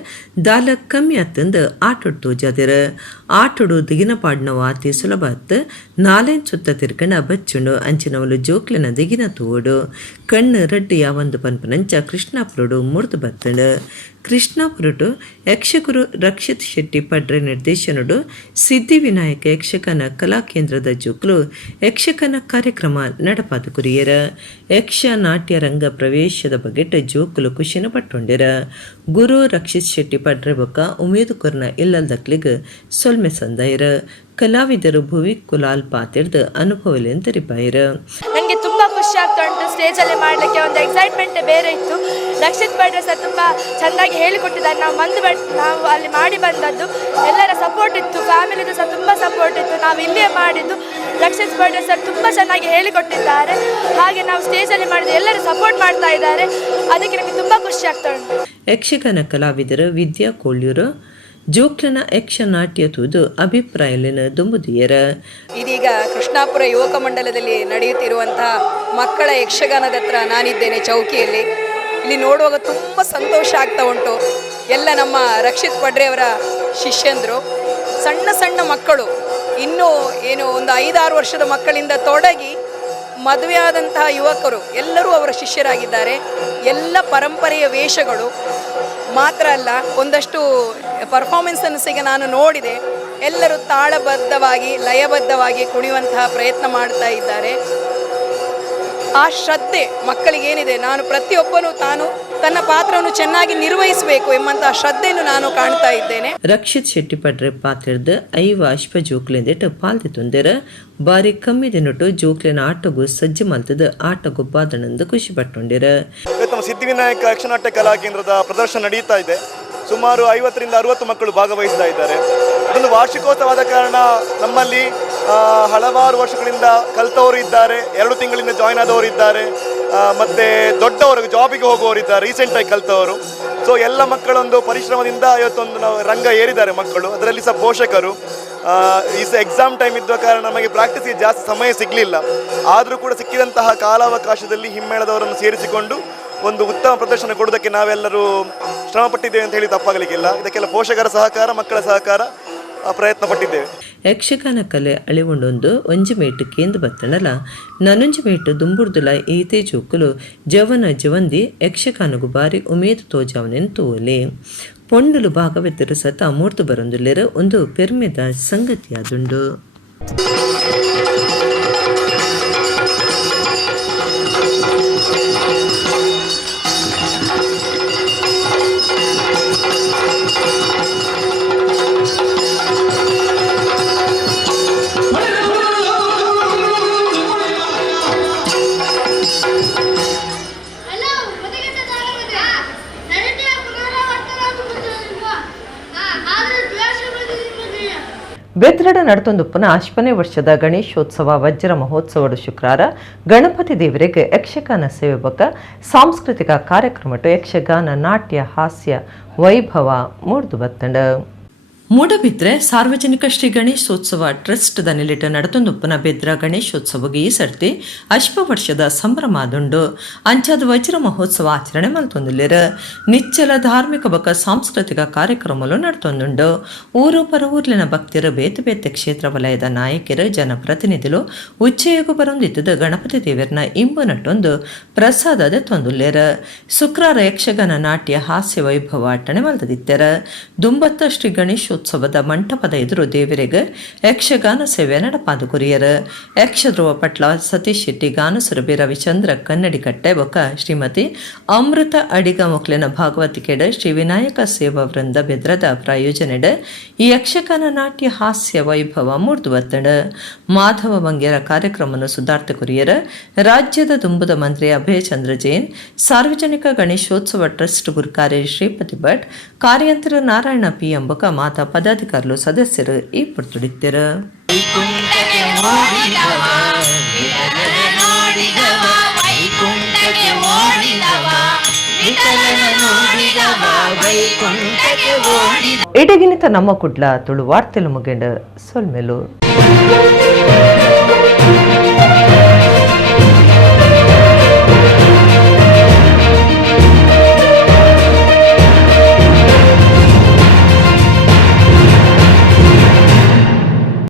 ದಾಲ ಕಮ್ಮಿ ಅತ್ತಂದು ಆಟೊಡ್ ತೋಜಾದಿರ. ಆಟೊಡು ದಿಗಿನ ಪಾಡ್ನ ವಾತಿ ಸುಲಭ ಅತ್ತು ನಾಲೇನ್ ಸುತ್ತ ತಿರ್ಕಣ ಬಚ್ಚುಂಡು ಅಂಚಿನವಲು ಜೋಕ್ಲಿನ ದಿಗಿನ ತೂವಡು ಕಣ್ಣು ರಡ್ಡಿ ಯಾವೊಂದು ಪನ್ಪನಂಚ ಕೃಷ್ಣಾಪುರಡು ಮುರಿದು ಬತ್ತಂಡು. ಕೃಷ್ಣಾಪುರಟು ಯಕ್ಷಗುರು ರಕ್ಷಿತ್ ಶೆಟ್ಟಿ ಪಡ್ರೆ ನಿರ್ದೇಶನಡು ಸಿದ್ಧಿ ವಿನಾಯಕ ಯಕ್ಷಗಾನ ಕಲಾಕೇಂದ್ರದ ಜೋಕ್ಲು ಯಕ್ಷಗಾನ ಕಾರ್ಯಕ್ರಮ ನಡಪಾದ ಕುರಿಯರ. ಯಕ್ಷ ನಾಟ್ಯ ರಂಗ ಪ್ರವೇಶದ ಬಗೆಟ್ ಜೋಕುಲು ಖುಷಿನ ಪಟ್ಟೊಂಡಿರ. ಗುರು ರಕ್ಷಿತ್ ಶೆಟ್ಟಿ ಪಡ್ರೆ ಬೊಕ್ಕ ಉಮೇದು ಕೊರ್ನ ಇಲ್ಲಲ್ದಕ್ಲಿಗ್ ಸೊಲ್ಮೆ ಸಂದಾಯರ. ಕಲಾವಿದರು ಭುವಿ ಕುಲಾಲ್ ಪಾತಿರ್ದು ಅನುಭವಲೆಂತರಿಪಾಯಿರ. ನನಗೆ ತುಂಬ ಖುಷಿ ಆಗ್ತಾ ಉಂಟು. ಸ್ಟೇಜಲ್ಲಿ ಮಾಡಲಿಕ್ಕೆ ಒಂದು ಎಕ್ಸೈಟ್ಮೆಂಟೇ ಬೇರೆ ಇತ್ತು. ರಕ್ಷಿತ್ ಪಡ್ರೆ ಸರ್ ತುಂಬ ಚೆಂದಾಗಿ ಹೇಳಿಕೊಟ್ಟಿದ್ದಾರೆ. ನಾವು ಅಲ್ಲಿ ಮಾಡಿ ಬಂದದ್ದು ಎಲ್ಲರ ಸಪೋರ್ಟ್ ಇತ್ತು, ಫ್ಯಾಮಿಲಿದು ಸಹ ತುಂಬ ಸಪೋರ್ಟ್ ಇತ್ತು. ನಾವು ಇಲ್ಲಿಯೇ ಮಾಡಿದ್ದು. ರಕ್ಷಿತ್ ಪಡ್ರೆ ಸರ್ ತುಂಬ ಚೆನ್ನಾಗಿ ಹೇಳಿಕೊಟ್ಟಿದ್ದಾರೆ. ಹಾಗೆ ನಾವು ಸ್ಟೇಜಲ್ಲಿ ಮಾಡಿದ್ದು ಎಲ್ಲರೂ ಸಪೋರ್ಟ್ ಮಾಡ್ತಾ ಇದ್ದಾರೆ. ಅದಕ್ಕೆ ನನಗೆ ತುಂಬ ಖುಷಿ ಆಗ್ತಾ ಉಂಟು. ಯಕ್ಷಗಾನ ಕಲಾವಿದರು ವಿದ್ಯಾ ಕೋಳ್ಯೂರು ಜೋಕ್ಲನ ಯಕ್ಷ ನಾಟ್ಯ ತೂದು ಅಭಿಪ್ರಾಯಲಿನ ದುಂಬುದಿಯರ. ಇದೀಗ ಕೃಷ್ಣಾಪುರ ಯುವಕ ಮಂಡಲದಲ್ಲಿ ನಡೆಯುತ್ತಿರುವಂತಹ ಮಕ್ಕಳ ಯಕ್ಷಗಾನದ ಹತ್ರ ನಾನಿದ್ದೇನೆ ಚೌಕಿಯಲ್ಲಿ. ಇಲ್ಲಿ ನೋಡುವಾಗ ತುಂಬ ಸಂತೋಷ ಆಗ್ತಾ ಉಂಟು. ಎಲ್ಲ ನಮ್ಮ ರಕ್ಷಿತ್ ಪಡ್ರೆಯವರ ಶಿಷ್ಯಂದರು, ಸಣ್ಣ ಸಣ್ಣ ಮಕ್ಕಳು, ಇನ್ನೂ ಏನು ಒಂದು 5-6 ವರ್ಷದ ಮಕ್ಕಳಿಂದ ತೊಡಗಿ ಮದುವೆಯಾದಂತಹ ಯುವಕರು ಎಲ್ಲರೂ ಅವರ ಶಿಷ್ಯರಾಗಿದ್ದಾರೆ. ಎಲ್ಲ ಪರಂಪರೆಯ ವೇಷಗಳು ಮಾತ್ರ ಅಲ್ಲ, ಒಂದಷ್ಟು ಪರ್ಫಾರ್ಮೆನ್ಸನ್ನು ಸಹ ನಾನು ನೋಡಿದೆ. ಎಲ್ಲರೂ ತಾಳಬದ್ಧವಾಗಿ ಲಯಬದ್ಧವಾಗಿ ಕುಣಿಯುವಂತಹ ಪ್ರಯತ್ನ ಮಾಡ್ತಾ ಇದ್ದಾರೆ. ಆ ಶ್ರದ್ಧೆ ಮಕ್ಕಳಿಗೇನಿದೆ, ನಾನು ಪ್ರತಿಯೊಬ್ಬನೂ ತಾನು ತನ್ನ ಪಾತ್ರವನ್ನು ಚೆನ್ನಾಗಿ ನಿರ್ವಹಿಸಬೇಕು ಎಂಬಂತಹ ಶ್ರದ್ಧೆಯನ್ನು ನಾನು ಕಾಣ್ತಾ ಇದ್ದೇನೆ. ರಕ್ಷಿತ್ ಶೆಟ್ಟಿ ಪಡ್ರೆ ಪಾತ್ರದ ಐವ ಅಶ್ಪ ಜೋಕ್ಲೆಂದಿಟ್ಟು ಪಾಲ್ತಿ ತುಂದೆರ ಬಾರಿ ಕಮ್ಮಿ ದಿನಟ್ಟು ಜೋಕ್ಲೆನ ಆಟಗೂ ಸಜ್ಜು ಮಲ್ತದ ಆಟಗೂ ಬಾದಣಂದು ಖುಷಿ ಪಟ್ಟೊಂಡಿರ. ನಮ್ಮ ಸಿದ್ಧಿವಿನಾಯಕ ಯಕ್ಷನಾಟ್ಯ ಕಲಾ ಕೇಂದ್ರದ ಪ್ರದರ್ಶನ ನಡೀತಾ ಇದೆ. ಸುಮಾರು 50ರಿಂದ 60 ಮಕ್ಕಳು ಭಾಗವಹಿಸ್ತಾ ಇದ್ದಾರೆ. ಇದೊಂದು ವಾರ್ಷಿಕೋತ್ಸವದ ಕಾರಣ ನಮ್ಮಲ್ಲಿ ಹಲವಾರು ವರ್ಷಗಳಿಂದ ಕಲಿತವರು ಇದ್ದಾರೆ, 2 ತಿಂಗಳಿಂದ ಜಾಯ್ನ್ ಆದವರು ಇದ್ದಾರೆ, ಮತ್ತು ದೊಡ್ಡವರು ಜಾಬಿಗೆ ಹೋಗುವವರು ಇದ್ದಾರೆ, ರೀಸೆಂಟಾಗಿ ಕಲಿತವರು. ಸೊ ಎಲ್ಲ ಮಕ್ಕಳೊಂದು ಪರಿಶ್ರಮದಿಂದ ಇವತ್ತೊಂದು ನಾವು ರಂಗ ಏರಿದ್ದಾರೆ ಮಕ್ಕಳು. ಅದರಲ್ಲಿ ಸಹ ಪೋಷಕರು ಈ ಎಕ್ಸಾಮ್ ಟೈಮ್ ಇದ್ದ ಕಾರಣ ನಮಗೆ ಪ್ರಾಕ್ಟೀಸ್ಗೆ ಜಾಸ್ತಿ ಸಮಯ ಸಿಗಲಿಲ್ಲ. ಆದರೂ ಕೂಡ ಸಿಕ್ಕಿದಂತಹ ಕಾಲಾವಕಾಶದಲ್ಲಿ ಹಿಮ್ಮೇಳದವರನ್ನು ಸೇರಿಸಿಕೊಂಡು ಒಂದು ಉತ್ತಮ ಪ್ರದರ್ಶನ ಕೊಡೋದಕ್ಕೆ ನಾವೆಲ್ಲರೂ ಶ್ರಮಪಟ್ಟಿದ್ದೇವೆ ಅಂತ ಹೇಳಿ ತಪ್ಪಾಗಲಿಕ್ಕಿಲ್ಲ. ಇದಕ್ಕೆಲ್ಲ ಪೋಷಕರ ಸಹಕಾರ, ಮಕ್ಕಳ ಸಹಕಾರ ಪ್ರಯತ್ನ ಪಟ್ಟಿದ್ದೇವೆ. ಯಕ್ಷಗಾನ ಕಲೆ ಅಳಿವುಂಡೊಂದು ಒಂಜಿ ಮೇಟು ಕೇಂದ್ರ ಬತ್ತಣಲ ನನೊಂಜಿ ಮೇಟು ದುಂಬುರ್ದುಲ ಈತೆ ಚೂಕುಲು ಜವನ ಜವಂದಿ ಯಕ್ಷಗಾನಗು ಬಾರಿ ಉಮೇದು ತೋಜಾವನೆನ್ ತೂಲೆ ಪೊಂಡುಲು ಭಾಗವೆತ್ತರು ಸತ ಮೂರ್ತು ಬರೊಂದುಲ್ಲೆರ ಒಂದು ಪೆರ್ಮೆದ ಸಂಗತಿಯಾದುಂಡು. ಬೆದ್ರಡ ನಡತೊಂದುಪ್ಪನ ಅಶ್ವನೇ ವರ್ಷದ ಗಣೇಶೋತ್ಸವ ವಜ್ರ ಮಹೋತ್ಸವದ ಶುಕ್ರವಾರ ಗಣಪತಿ ದೇವರಿಗೆ ಯಕ್ಷಗಾನ ಸೇವೆ ಬೊಕ್ಕ ಸಾಂಸ್ಕೃತಿಕ ಕಾರ್ಯಕ್ರಮ ಯಕ್ಷಗಾನ ನಾಟ್ಯ ಹಾಸ್ಯ ವೈಭವ ಮೂಡ್ದು ಬತ್ತಂಡ. ಮೂಡಬಿದ್ರೆ ಸಾರ್ವಜನಿಕ ಶ್ರೀ ಗಣೇಶೋತ್ಸವ ಟ್ರಸ್ಟ್ ದ ನೆಲೆಟ ನಡತೊಂದುಪ್ಪನ ಬೆದ್ರ ಗಣೇಶೋತ್ಸವಗೆ ಈ ಸರ್ತಿ ಅಶ್ವ ವರ್ಷದ ಸಂಭ್ರಮಾದುಂಡು ಅಂಚಾದ ವಜ್ರ ಮಹೋತ್ಸವ ಆಚರಣೆ ಮಲ್ತೊಂದುಲ್ಲೆರ ನಿಚ್ಚಲ ಧಾರ್ಮಿಕ ಬಕ ಸಾಂಸ್ಕೃತಿಕ ಕಾರ್ಯಕ್ರಮಲು ನಡತೊಂದುಂಡು. ಊರು ಪರವೂರ್ಲಿನ ಭಕ್ತರು ಬೇತೆ ಬೇತೆ ಕ್ಷೇತ್ರ ವಲಯದ ನಾಯಕರು ಜನಪ್ರತಿನಿಧಿಗಳು ಉಚ್ಚೆಯಗೂ ಬರೊಂದಿದ್ದ ಗಣಪತಿ ದೇವರನ ಇಂಬು ನಟ್ಟೊಂದು ಪ್ರಸಾದದ ತೊಂದುಲ್ಲೆರ. ಶುಕ್ರವಾರ ಯಕ್ಷಗಾನ ನಾಟ್ಯ ಹಾಸ್ಯ ವೈಭವ ಆಟಣೆ ಮಲ್ತದಿತ್ತೆರ. ದುಂಬತ್ತ ಶ್ರೀ ಗಣೇಶೋತ್ಸವದ ಮಂಟಪದ ಎದುರು ದೇವರಿಗೆ ಯಕ್ಷಗಾನ ಸೇವೆ ನಡಪಾದು ಕುರಿಯರ. ಯಕ್ಷ ಧ್ರುವ ಪಟ್ಲ ಸತೀಶ್ ಶೆಟ್ಟಿ, ಗಾನಸುರಭಿ ರವಿಚಂದ್ರ ಕನ್ನಡಿಕಟ್ಟೆ ಬೊಕ್ಕ ಶ್ರೀಮತಿ ಅಮೃತ ಅಡಿಗ ಮೊಕ್ಲಿನ ಭಾಗವತಿಕೆಡ ಶ್ರೀ ವಿನಾಯಕ ಸೇವಾ ವೃಂದ ಬೆದ್ರದ ಪ್ರಾಯೋಜನೆಡ ಈ ಯಕ್ಷಗಾನ ನಾಟ್ಯ ಹಾಸ್ಯ ವೈಭವ ಮೂಡ್ದು ಬತ್ತಡ. ಮಾಧವ ಮಂಗ್ಯರ ಕಾರ್ಯಕ್ರಮವನ್ನು ಸುಧಾರ್ಥ ಕುರಿಯರ. ರಾಜ್ಯದ ದುಂಬುದ ಮಂತ್ರಿ ಅಭಯ ಚಂದ್ರ ಜೈನ್, ಸಾರ್ವಜನಿಕ ಗಣೇಶೋತ್ಸವ ಟ್ರಸ್ಟ್ ಗುರುಕಾರ್ಯ ಶ್ರೀಪತಿ ಭಟ್, ಕಾರ್ಯಂತರ ನಾರಾಯಣ ಪಿ ಎಂಬಕ ಮಾತಾ ಪದಾಧಿಕಾರಿಗಳು ಸದಸ್ಯರು ಈ ಪುರ್ತುಡಿತ್ತರ. ಇಡಗಿನಿತ ನಮ್ಮ ಕುಡ್ಲ ತುಳು ವಾರ್ತೆಲು ಮುಗೆಂಡ ಸೊಲ್ಮೆಲು.